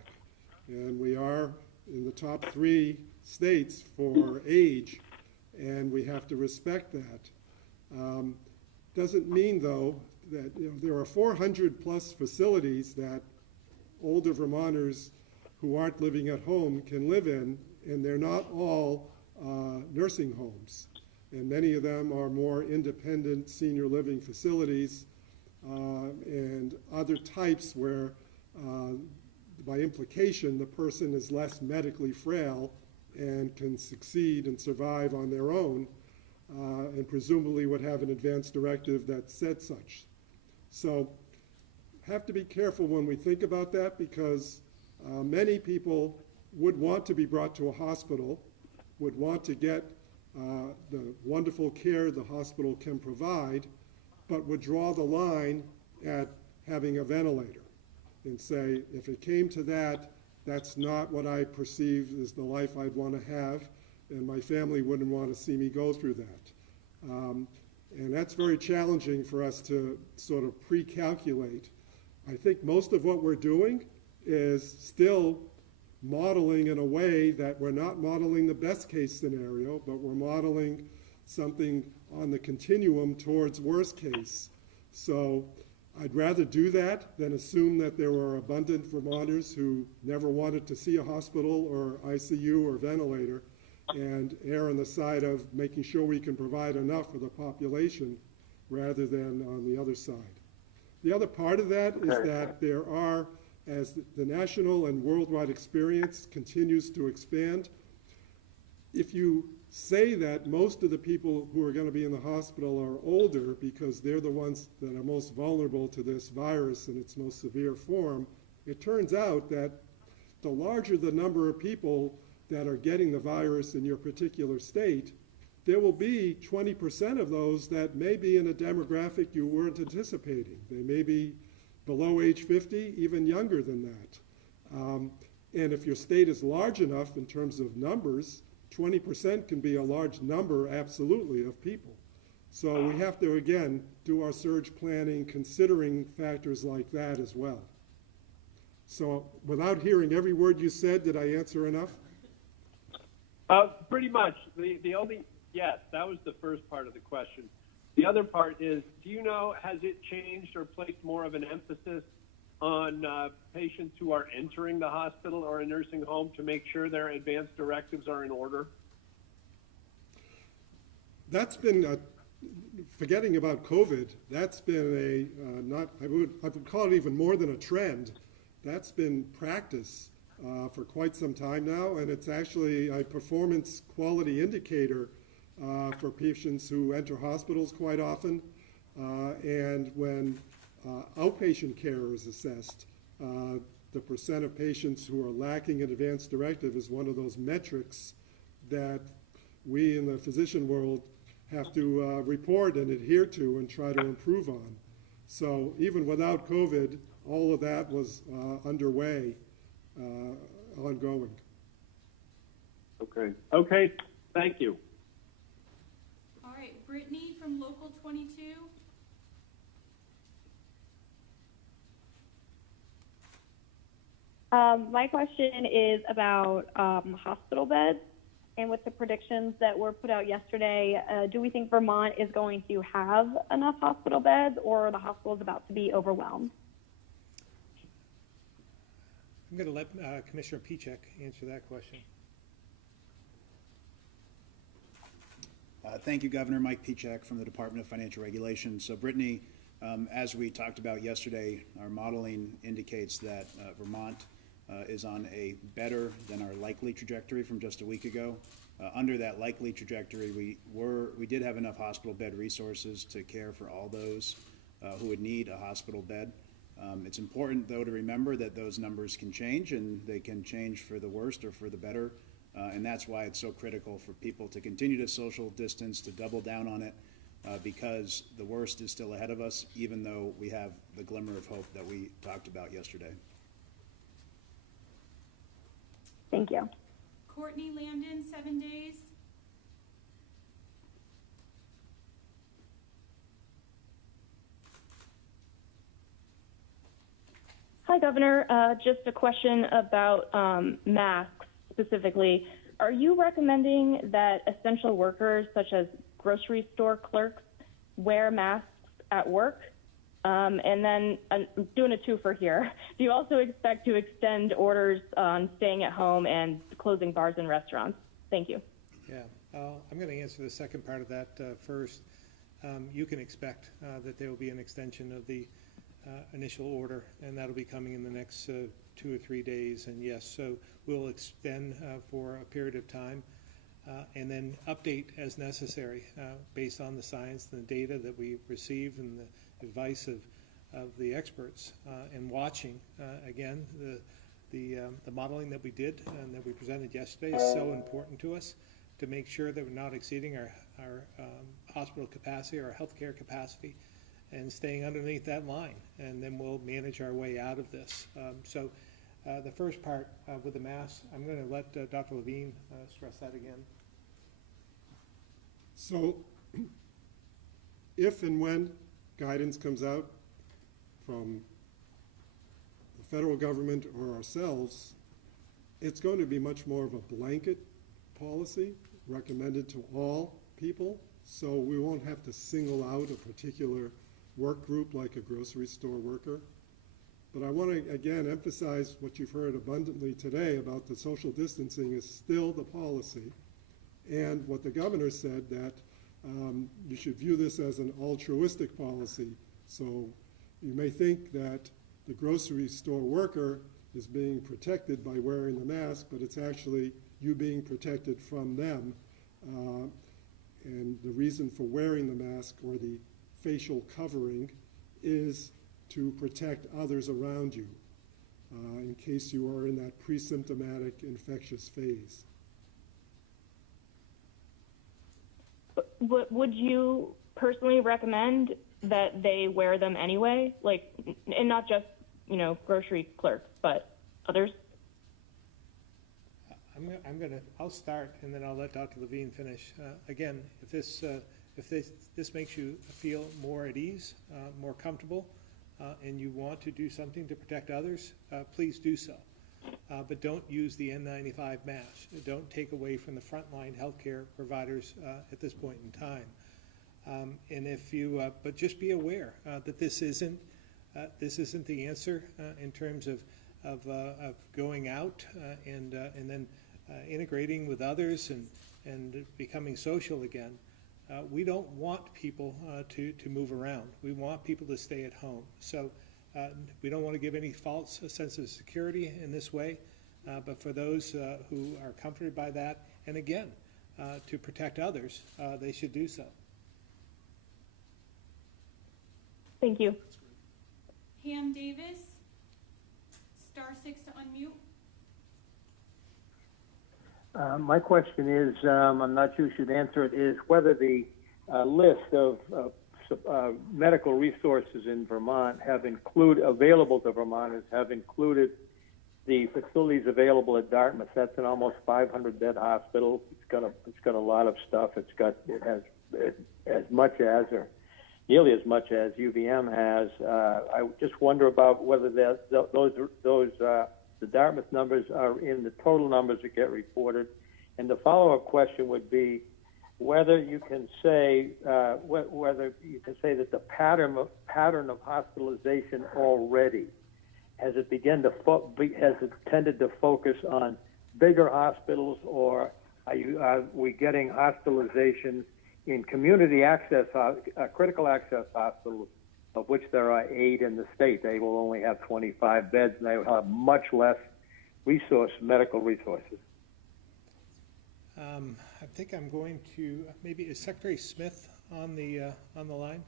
And we are in the top 3 states for age, and we have to respect that. Doesn't mean, though, that there are 400 plus facilities that older Vermonters who aren't living at home can live in, and they're not all nursing homes. And many of them are more independent senior living facilities and other types where, by implication, the person is less medically frail and can succeed and survive on their own, and presumably would have an advanced directive that said such. So have to be careful when we think about that, because many people would want to be brought to a hospital, would want to get the wonderful care the hospital can provide, but would draw the line at having a ventilator and say, if it came to that, that's not what I perceive as the life I'd want to have, and my family wouldn't want to see me go through that. And that's very challenging for us to sort of pre-calculate. I think most of what we're doing is still modeling in a way that we're not modeling the best case scenario, but we're modeling something on the continuum towards worst case. So I'd rather do that than assume that there were abundant Vermonters who never wanted to see a hospital or ICU or ventilator, and err on the side of making sure we can provide enough for the population rather than on the other side. The other part of that is that there are, as the national and worldwide experience continues to expand, if you say that most of the people who are going to be in the hospital are older because they're the ones that are most vulnerable to this virus in its most severe form, it turns out that the larger the number of people that are getting the virus in your particular state, there will be 20% of those that may be in a demographic you weren't anticipating. They may be below age 50, even younger than that. And if your state is large enough in terms of numbers, 20% can be a large number, absolutely, of people. So we have to, again, do our surge planning considering factors like that as well. So without hearing every word you said, did I answer enough? Pretty much. The only, yes, that was the first part of the question. The other part is, do you know, has it changed or placed more of an emphasis on patients who are entering the hospital or a nursing home to make sure their advance directives are in order? That's been, forgetting about COVID, that's been I would call it even more than a trend. That's been practice for quite some time now, and it's actually a performance quality indicator for patients who enter hospitals quite often. And when outpatient care is assessed, the percent of patients who are lacking an advance directive is one of those metrics that we in the physician world have to report and adhere to and try to improve on. So even without COVID, all of that was underway, ongoing. Okay. Okay. Thank you. All right, Brittany from Local 22. My question is about hospital beds, and with the predictions that were put out yesterday, do we think Vermont is going to have enough hospital beds, or are the hospitals about to be overwhelmed? I'm going to let Commissioner Pieciak answer that question. Thank you, Governor. Mike Pieciak from the Department of Financial Regulation. So, Brittany, as we talked about yesterday, our modeling indicates that Vermont is on a better than our likely trajectory from just a week ago. Under that likely trajectory, we did have enough hospital bed resources to care for all those who would need a hospital bed. It's important, though, to remember that those numbers can change, and they can change for the worst or for the better. And that's why it's so critical for people to continue to social distance, to double down on it, because the worst is still ahead of us, even though we have the glimmer of hope that we talked about yesterday. Thank you. Courtney Landon, 7 days. Hi, Governor. Just a question about masks specifically. Are you recommending that essential workers, such as grocery store clerks, wear masks at work? And then I'm doing a twofer here. Do you also expect to extend orders on staying at home and closing bars and restaurants? Thank you. Yeah, I'm going to answer the second part of that first. You can expect that there will be an extension of the initial order, and that'll be coming in the next 2 or 3 days. And yes, so we'll extend for a period of time and then update as necessary based on the science and the data that we receive and the advice of the experts, and watching again the modeling that we did and that we presented yesterday is so important to us to make sure that we're not exceeding our hospital capacity, our healthcare capacity, and staying underneath that line, and then we'll manage our way out of this. So the first part with the masks, I'm going to let Dr. Levine stress that again. So if and when guidance comes out from the federal government or ourselves, it's going to be much more of a blanket policy recommended to all people, so we won't have to single out a particular work group like a grocery store worker. But I want to again emphasize what you've heard abundantly today about the social distancing is still the policy, and what the governor said, that you should view this as an altruistic policy. So you may think that the grocery store worker is being protected by wearing the mask, but it's actually you being protected from them. And the reason for wearing the mask or the facial covering is to protect others around you in case you are in that pre-symptomatic infectious phase. Would you personally recommend that they wear them anyway? Like, and not just, grocery clerks, but others? I'll start and then I'll let Dr. Levine finish. Again, if this makes you feel more at ease, more comfortable, and you want to do something to protect others, please do so. But don't use the N95 mask. Don't take away from the frontline healthcare providers at this point in time. And if you, but just be aware that this isn't the answer in terms of going out and then integrating with others and becoming social again. We don't want people to move around. We want people to stay at home. So we don't want to give any false sense of security in this way, but for those who are comforted by that, and again, to protect others, they should do so. Thank you. Ham Davis, *6 to unmute. My question is, I'm not sure you should answer it, is whether the list of medical resources in Vermont available to Vermonters have included the facilities available at Dartmouth. That's an almost 500-bed hospital. It's got a lot of stuff. It has as much as, or nearly as much as UVM has. I just wonder about whether the Dartmouth numbers are in the total numbers that get reported. And the follow-up question would be whether you can say that the pattern of hospitalization already has it tended to focus on bigger hospitals, or are we getting hospitalization in community access, critical access hospitals, of which there are 8 in the state? They will only have 25 beds, and they will have much less medical resources. I think I'm going to, maybe, is Secretary Smith on the line?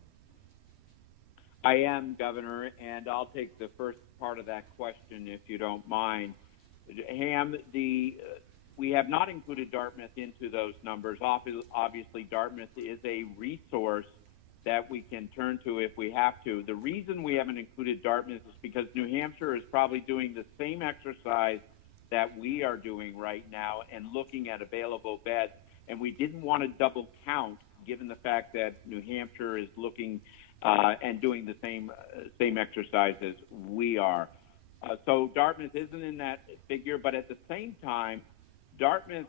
I am, Governor, and I'll take the first part of that question, if you don't mind. Ham, we have not included Dartmouth into those numbers. Obviously, Dartmouth is a resource that we can turn to if we have to. The reason we haven't included Dartmouth is because New Hampshire is probably doing the same exercise that we are doing right now and looking at available beds. And we didn't want to double count, given the fact that New Hampshire is looking and doing the same exercise as we are. So Dartmouth isn't in that figure, but at the same time, Dartmouth,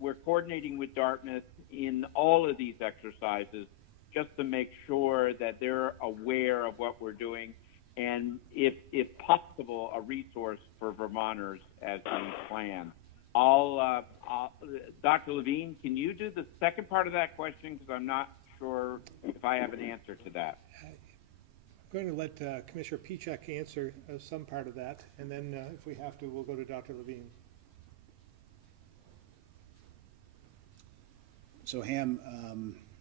we're coordinating with Dartmouth in all of these exercises just to make sure that they're aware of what we're doing and, if possible, a resource for Vermonters as we plan. Dr. Levine, can you do the second part of that question? Because I'm not sure if I have an answer to that. I'm going to let Commissioner Pichek answer some part of that, and then if we have to, we'll go to Dr. Levine. So, Ham,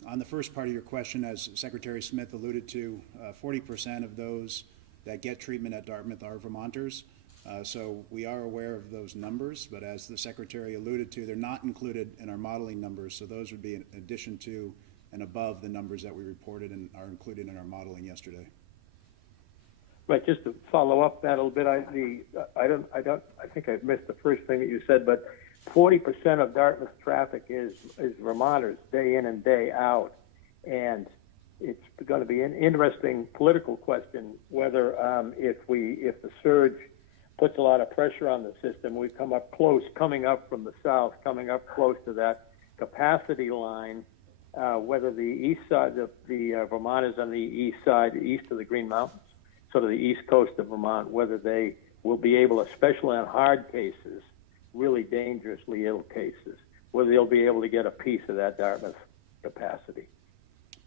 on the first part of your question, as Secretary Smith alluded to, 40% of those that get treatment at Dartmouth are Vermonters. So we are aware of those numbers, but as the Secretary alluded to, they're not included in our modeling numbers, so those would be in addition to and above the numbers that we reported and are included in our modeling yesterday. Right, just to follow up that a little bit, I think I missed the first thing that you said, but 40% of Dartmouth traffic is Vermonters, day in and day out, and it's going to be an interesting political question whether if the surge puts a lot of pressure on the system, we coming up from the south, coming up close to that capacity line, whether the east side, the Vermonters on the east side, east of the Green Mountains, sort of the east coast of Vermont, whether they will be able, especially on hard cases, really dangerously ill cases, whether they'll be able to get a piece of that Dartmouth capacity.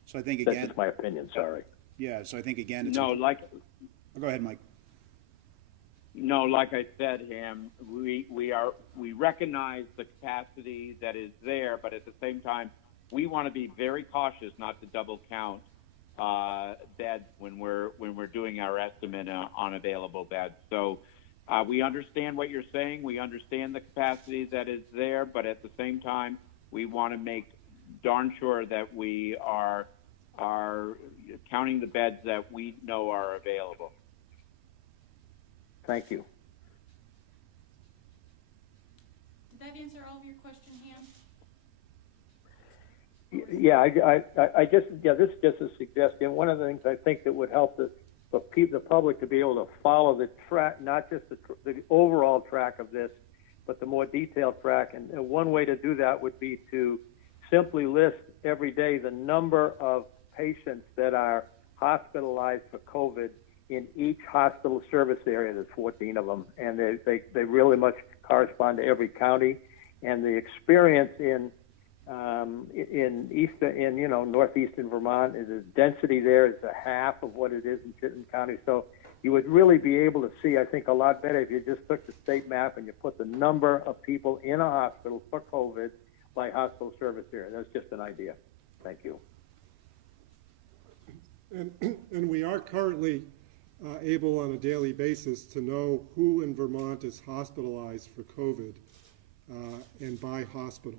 So I think That's again, just my opinion, sorry. yeah, so I think again, it's. No, like Go ahead, Mike. No, like I said, Ham, we recognize the capacity that is there, but at the same time, we want to be very cautious not to double count beds when we're doing our estimate on available beds. So we understand what you're saying. We understand the capacity that is there, but at the same time, we want to make darn sure that we are counting the beds that we know are available. Thank you. Did that answer all of your question, Ham? Yeah, this is just a suggestion. One of the things I think that would help the public to be able to follow the track, not just the overall track of this, but the more detailed track. And one way to do that would be to simply list every day the number of patients that are hospitalized for COVID in each hospital service area. There's 14 of them, and they really much correspond to every county. And the experience in northeastern Vermont is the density there is a half of what it is in Chittenden County. So you would really be able to see, I think, a lot better if you just took the state map and you put the number of people in a hospital for COVID by hospital service area. That's just an idea. Thank you. And we are currently able on a daily basis to know who in Vermont is hospitalized for COVID and by hospital.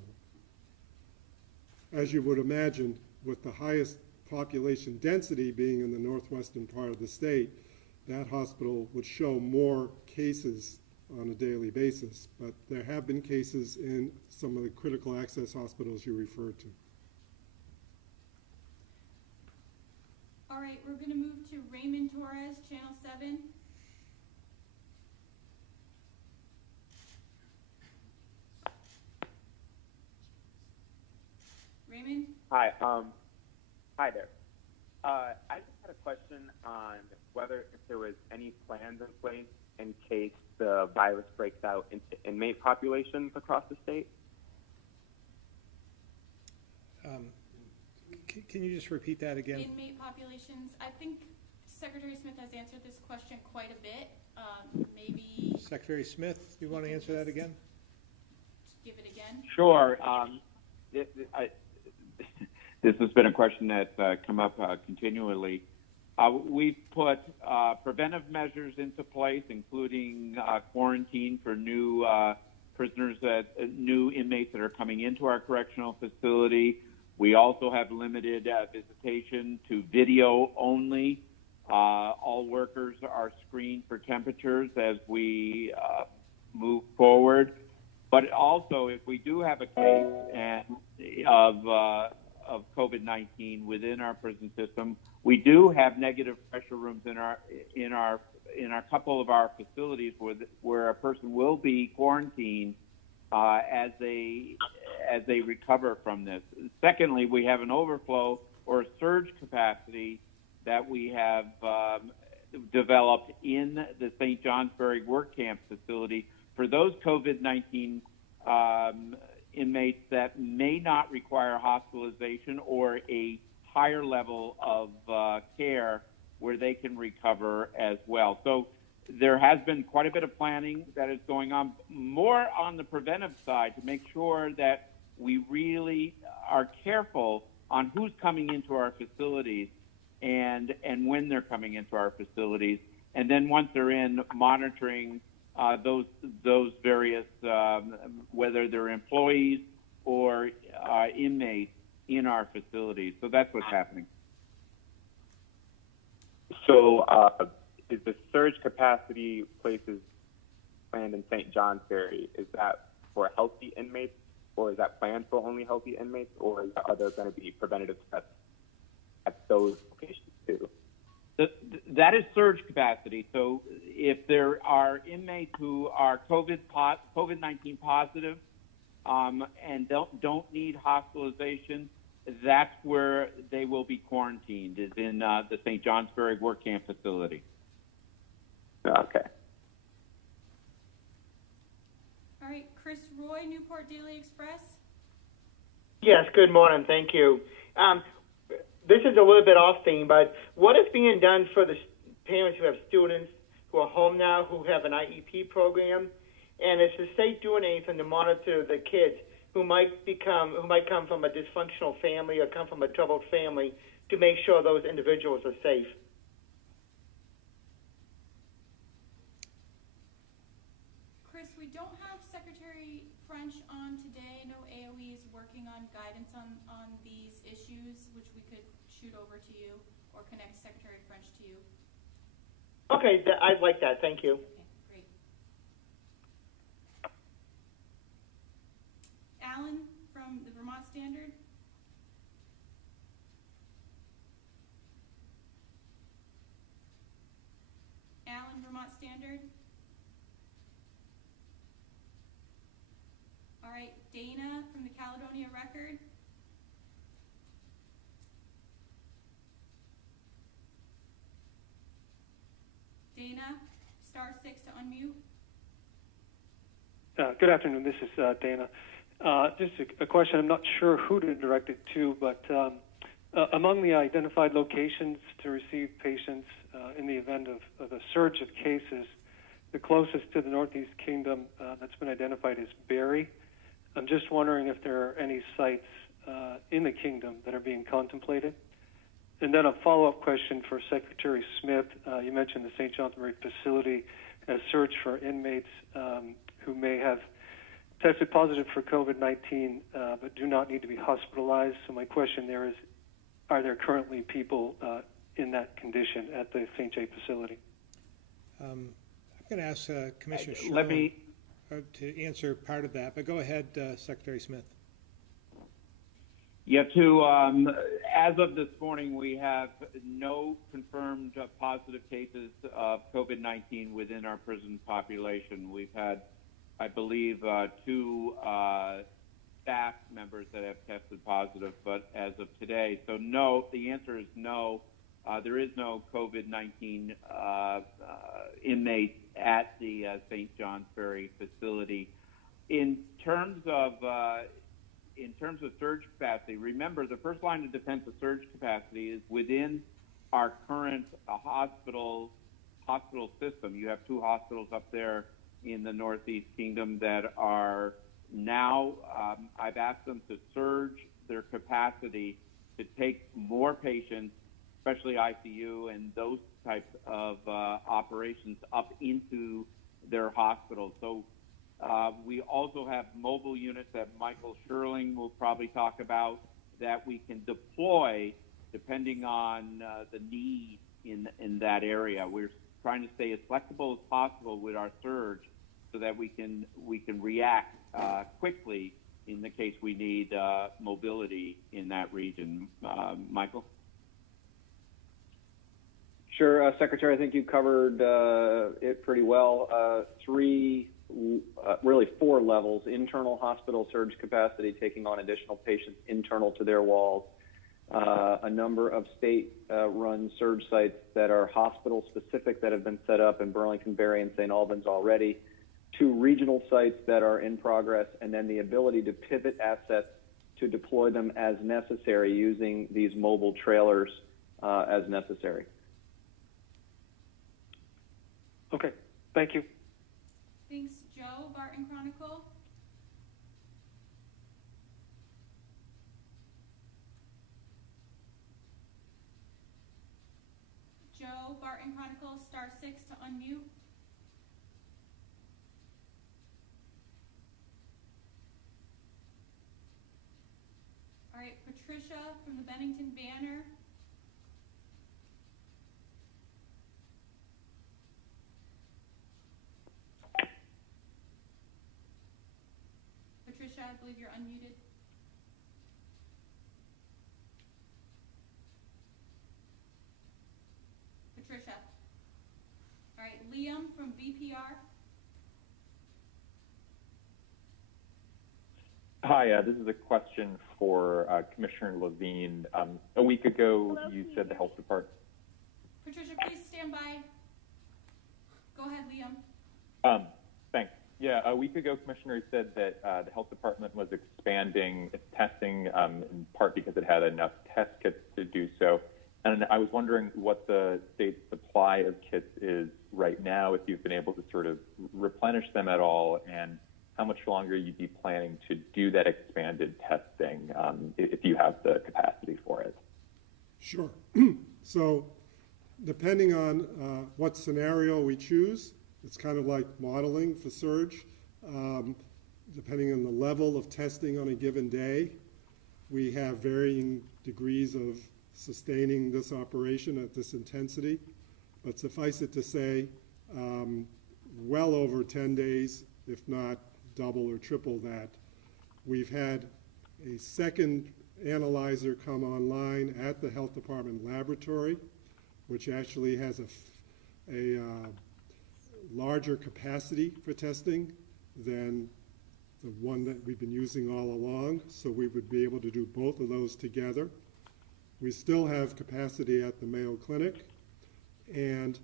As you would imagine, with the highest population density being in the northwestern part of the state, that hospital would show more cases on a daily basis. But there have been cases in some of the critical access hospitals you referred to. All right, we're going to move to Raymond Torres, Channel 7. Raymond? Hi. Hi there. I just had a question on whether if there was any plans in place in case the virus breaks out into inmate populations across the state. Can you just repeat that again? Inmate populations. I think Secretary Smith has answered this question quite a bit. Maybe Secretary Smith, you want to answer that again? give it again. Sure. This has been a question that's come up continually. We've put preventive measures into place, including quarantine for new prisoners, new inmates that are coming into our correctional facility. We also have limited visitation to video only. All workers are screened for temperatures as we move forward. But also, if we do have a case of COVID-19 within our prison system, we do have negative pressure rooms in our couple of our facilities where a person will be quarantined as they recover from this. Secondly, we have an overflow or a surge capacity that we have developed in the St. Johnsbury Work Camp facility for those COVID-19 inmates that may not require hospitalization or a higher level of care where they can recover as well. So there has been quite a bit of planning that is going on, more on the preventive side to make sure that we really are careful on who's coming into our facilities and when they're coming into our facilities. And then once they're in, monitoring those various, whether they're employees or inmates in our facilities. So that's what's happening. So is the surge capacity places planned in St. Johnsbury, is that for healthy inmates, or is that planned for only healthy inmates, or are there going to be preventative steps at those locations too? That is surge capacity. So if there are inmates who are COVID-19 positive and don't need hospitalization, that's where they will be quarantined, is in the St. Johnsbury Work Camp facility. Okay. All right, Chris Roy, Newport Daily Express. Yes, good morning. Thank you. This is a little bit off theme, but what is being done for the parents who have students who are home now who have an IEP program? And is the state doing anything to monitor the kids who might come from a dysfunctional family or come from a troubled family to make sure those individuals are safe? Chris, we don't have Secretary French on today. I know AOE is working on guidance on these issues, which we could shoot over to you or connect Secretary French to you. Okay, I'd like that. Thank you. Okay, great. Alan from the Vermont Standard. Alan, Vermont Standard. All right, Dana from the Caledonia Record. Dana, *6 to unmute. Good afternoon. This is Dana. Just a question. I'm not sure who to direct it to, but among the identified locations to receive patients in the event of a surge of cases, the closest to the Northeast Kingdom that's been identified is Barrie. I'm just wondering if there are any sites in the kingdom that are being contemplated. And then a follow-up question for Secretary Smith. You mentioned the St. John's Mary facility has searched for inmates who may have tested positive for COVID-19 but do not need to be hospitalized. So my question there is, are there currently people in that condition at the St. J facility? I'm going to ask Commissioner Sherling to answer part of that, but go ahead, Secretary Smith. Yeah, as of this morning, we have no confirmed positive cases of COVID-19 within our prison population. We've had, I believe, 2 staff members that have tested positive, but as of today, so no, the answer is no. There is no COVID-19 inmate at the St. John's Ferry facility. In terms of surge capacity, remember the first line of defense of surge capacity is within our current hospital system. You have 2 hospitals up there in the Northeast Kingdom that are now, I've asked them to surge their capacity to take more patients, especially ICU and those types of operations, up into their hospitals. So we also have mobile units that Michael Sherling will probably talk about that we can deploy depending on the need in that area. We're trying to stay as flexible as possible with our surge so that we can react quickly in the case we need mobility in that region. Michael? Sure, Secretary, I think you covered it pretty well. 4 levels: internal hospital surge capacity, taking on additional patients internal to their walls, a number of state-run surge sites that are hospital-specific that have been set up in Burlington, Barrie, and St. Albans already, 2 regional sites that are in progress, and then the ability to pivot assets to deploy them as necessary using these mobile trailers as necessary. Okay, thank you. Thanks, Joe. Barton Chronicle. Joe, Barton Chronicle, *6 to unmute. All right, Patricia from the Bennington Banner. Patricia, I believe you're unmuted. Patricia. All right, Liam from VPR. Hi, this is a question for Commissioner Levine. A week ago, you said the health department. Patricia, please stand by. Go ahead, Liam. Thanks. Yeah, a week ago, Commissioner said that the health department was expanding its testing in part because it had enough test kits to do so. And I was wondering what the state's supply of kits is right now, if you've been able to sort of replenish them at all, and how much longer you'd be planning to do that expanded testing if you have the capacity for it. Sure. So depending on what scenario we choose, it's kind of like modeling for surge. Depending on the level of testing on a given day, we have varying degrees of sustaining this operation at this intensity. But suffice it to say, well over 10 days, if not double or triple that. We've had a second analyzer come online at the health department laboratory, which actually has a larger capacity for testing than the one that we've been using all along, so we would be able to do both of those together. We still have capacity at the Mayo Clinic, and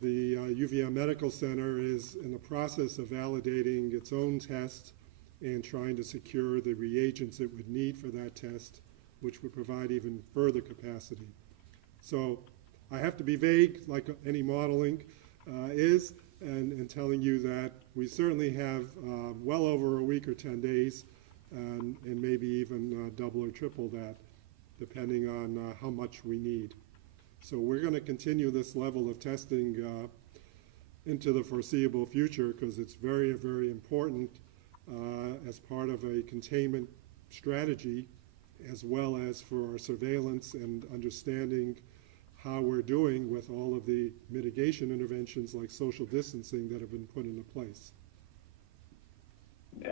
the UVM Medical Center is in the process of validating its own test and trying to secure the reagents it would need for that test, which would provide even further capacity. So I have to be vague, like any modeling is, and telling you that we certainly have well over a week or 10 days, and maybe even double or triple that, depending on how much we need. So we're going to continue this level of testing into the foreseeable future, because it's very, very important as part of a containment strategy, as well as for our surveillance and understanding how we're doing with all of the mitigation interventions like social distancing that have been put into place.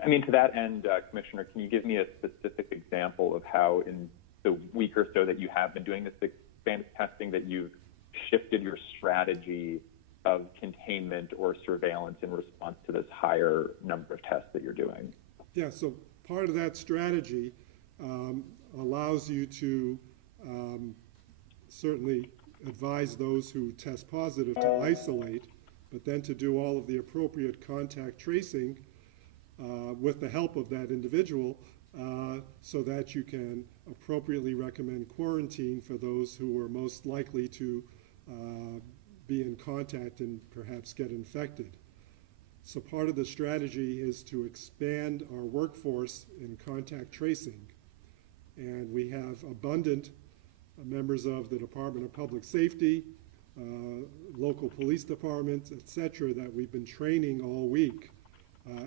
I mean, to that end, Commissioner, can you give me a specific example of how in the week or so that you have been doing this expanded testing that you've shifted your strategy of containment or surveillance in response to this higher number of tests that you're doing? Yeah, so part of that strategy allows you to certainly advise those who test positive to isolate, but then to do all of the appropriate contact tracing with the help of that individual so that you can appropriately recommend quarantine for those who are most likely to be in contact and perhaps get infected. So part of the strategy is to expand our workforce in contact tracing. And we have abundant members of the Department of Public Safety, local police departments, et cetera, that we've been training all week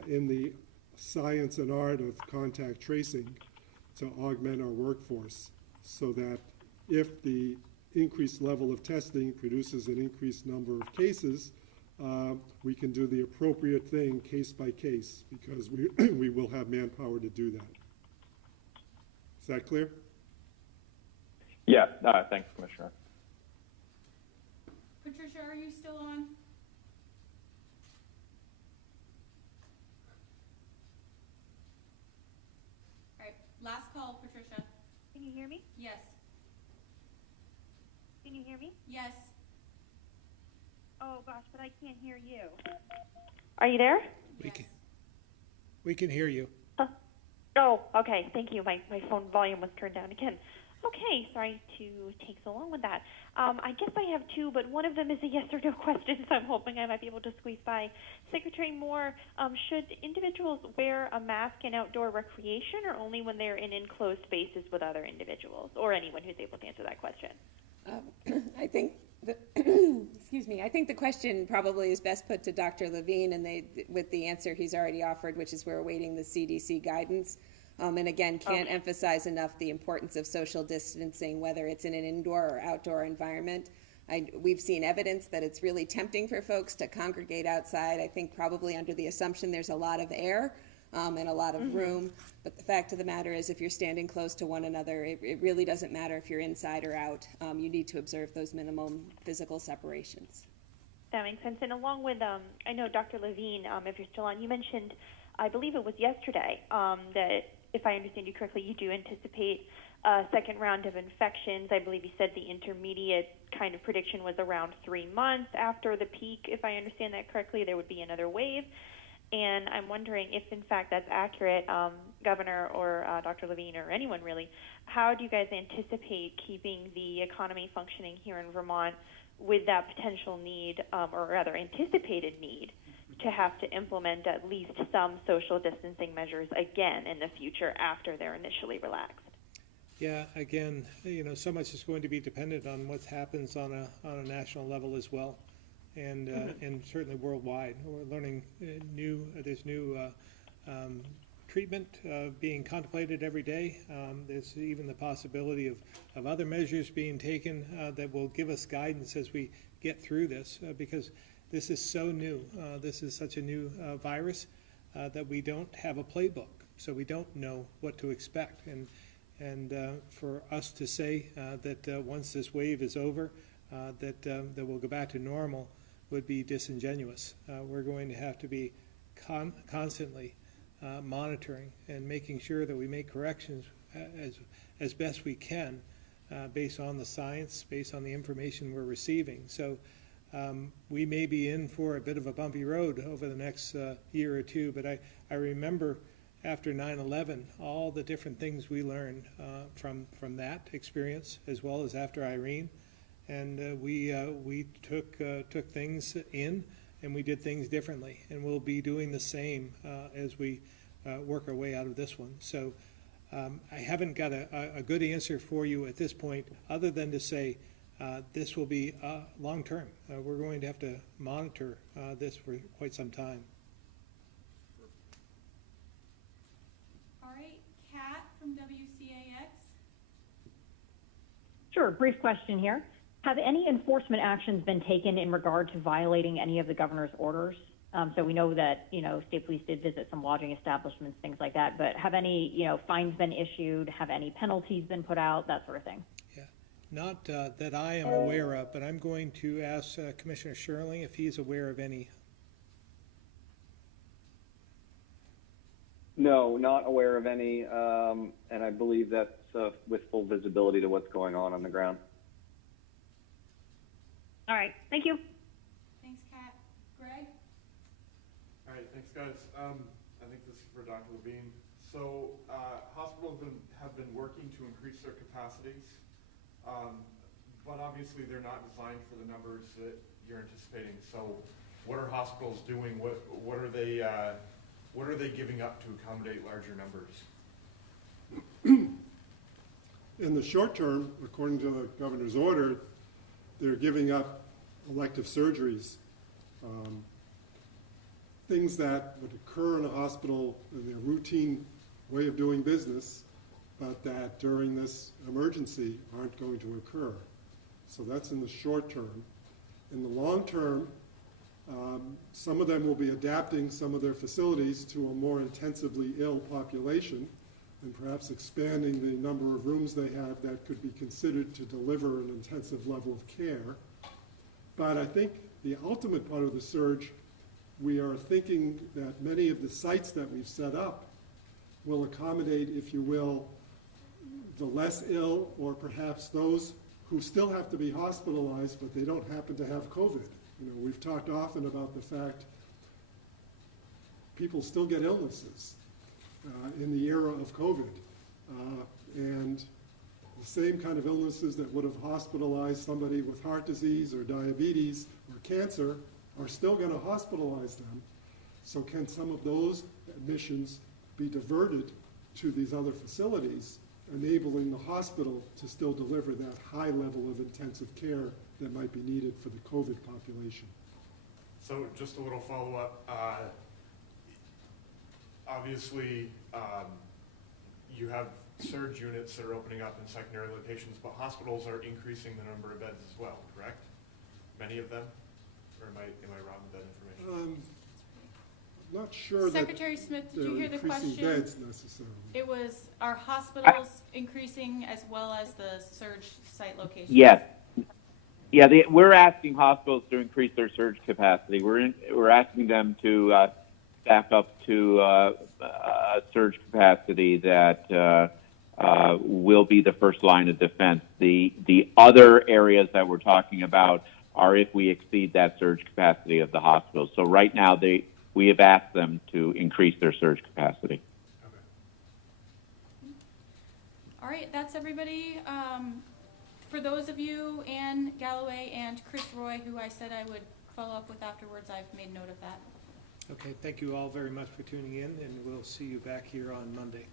in the science and art of contact tracing to augment our workforce, so that if the increased level of testing produces an increased number of cases, we can do the appropriate thing case by case, because we will have manpower to do that. Is that clear? Yeah, thanks, Commissioner. Patricia, are you still on? All right, last call, Patricia. Can you hear me? Yes. Can you hear me? Yes. Oh gosh, but I can't hear you. Are you there? We can hear you. Oh, okay. Thank you. My phone volume was turned down again. Okay, sorry to take so long with that. I guess I have two, but one of them is a yes or no question, so I'm hoping I might be able to squeeze by. Secretary Moore, should individuals wear a mask in outdoor recreation, or only when they're in enclosed spaces with other individuals, or anyone who's able to answer that question? I think excuse me. I think the question probably is best put to Dr. Levine, and with the answer he's already offered, which is we're awaiting the CDC guidance. And again, can't emphasize enough the importance of social distancing, whether it's in an indoor or outdoor environment. We've seen evidence that it's really tempting for folks to congregate outside. I think probably under the assumption there's a lot of air and a lot of room. But the fact of the matter is, if you're standing close to one another, it really doesn't matter if you're inside or out. You need to observe those minimum physical separations. That makes sense. And along with, I know Dr. Levine, if you're still on, you mentioned, I believe it was yesterday, that if I understand you correctly, you do anticipate a second round of infections. I believe you said the intermediate kind of prediction was around 3 months after the peak. If I understand that correctly, there would be another wave. And I'm wondering if, in fact, that's accurate, Governor or Dr. Levine or anyone really. How do you guys anticipate keeping the economy functioning here in Vermont with that potential need, or rather anticipated need, to have to implement at least some social distancing measures again in the future after they're initially relaxed? Yeah, again, so much is going to be dependent on what happens on a national level as well, and and certainly worldwide. We're learning there's new treatment being contemplated every day. There's even the possibility of other measures being taken that will give us guidance as we get through this, because this is so new. This is such a new virus that we don't have a playbook, so we don't know what to expect. And for us to say that once this wave is over, that we'll go back to normal would be disingenuous. We're going to have to be constantly monitoring and making sure that we make corrections as best we can based on the science, based on the information we're receiving. So we may be in for a bit of a bumpy road over the next year or two, but I remember after 9/11, all the different things we learned from that experience, as well as after Irene, and we took things in, and we did things differently, and we'll be doing the same as we work our way out of this one. So I haven't got a good answer for you at this point, other than to say this will be long term. We're going to have to monitor this for quite some time. Kat from WCAX. Sure, brief question here. Have any enforcement actions been taken in regard to violating any of the governor's orders? So we know that, state police did visit some lodging establishments, things like that, but have any, fines been issued? Have any penalties been put out? That sort of thing? Yeah, not that I am aware of, but I'm going to ask Commissioner Sherling if he's aware of any. No, not aware of any, and I believe that's with full visibility to what's going on the ground. All right, thank you. Thanks, Kat. Greg? All right, thanks, guys. I think this is for Dr. Levine. So hospitals have been working to increase their capacities, but obviously they're not designed for the numbers that you're anticipating. So what are hospitals doing? What are they giving up to accommodate larger numbers? In the short term, according to the governor's order, they're giving up elective surgeries, things that would occur in a hospital in their routine way of doing business, but that during this emergency aren't going to occur. So that's in the short term. In the long term, some of them will be adapting some of their facilities to a more intensively ill population and perhaps expanding the number of rooms they have that could be considered to deliver an intensive level of care. But I think the ultimate part of the surge, we are thinking that many of the sites that we've set up will accommodate, if you will, the less ill or perhaps those who still have to be hospitalized but they don't happen to have COVID. We've talked often about the fact people still get illnesses in the era of COVID. And the same kind of illnesses that would have hospitalized somebody with heart disease or diabetes or cancer are still going to hospitalize them. So can some of those admissions be diverted to these other facilities, enabling the hospital to still deliver that high level of intensive care that might be needed for the COVID population? So just a little follow-up. Obviously, you have surge units that are opening up in secondary locations, but hospitals are increasing the number of beds as well, correct? Many of them? Or am I wrong with that information? I'm not sure Secretary Smith, did you hear the question? Beds necessarily. It was, are hospitals increasing as well as the surge site locations? Yes. Yeah, we're asking hospitals to increase their surge capacity. We're asking them to staff up to a surge capacity that will be the first line of defense. The other areas that we're talking about are if we exceed that surge capacity of the hospital. So right now, we have asked them to increase their surge capacity. All right, that's everybody. For those of you, Ann Galloway and Chris Roy, who I said I would follow up with afterwards, I've made note of that. Okay, thank you all very much for tuning in, and we'll see you back here on Monday.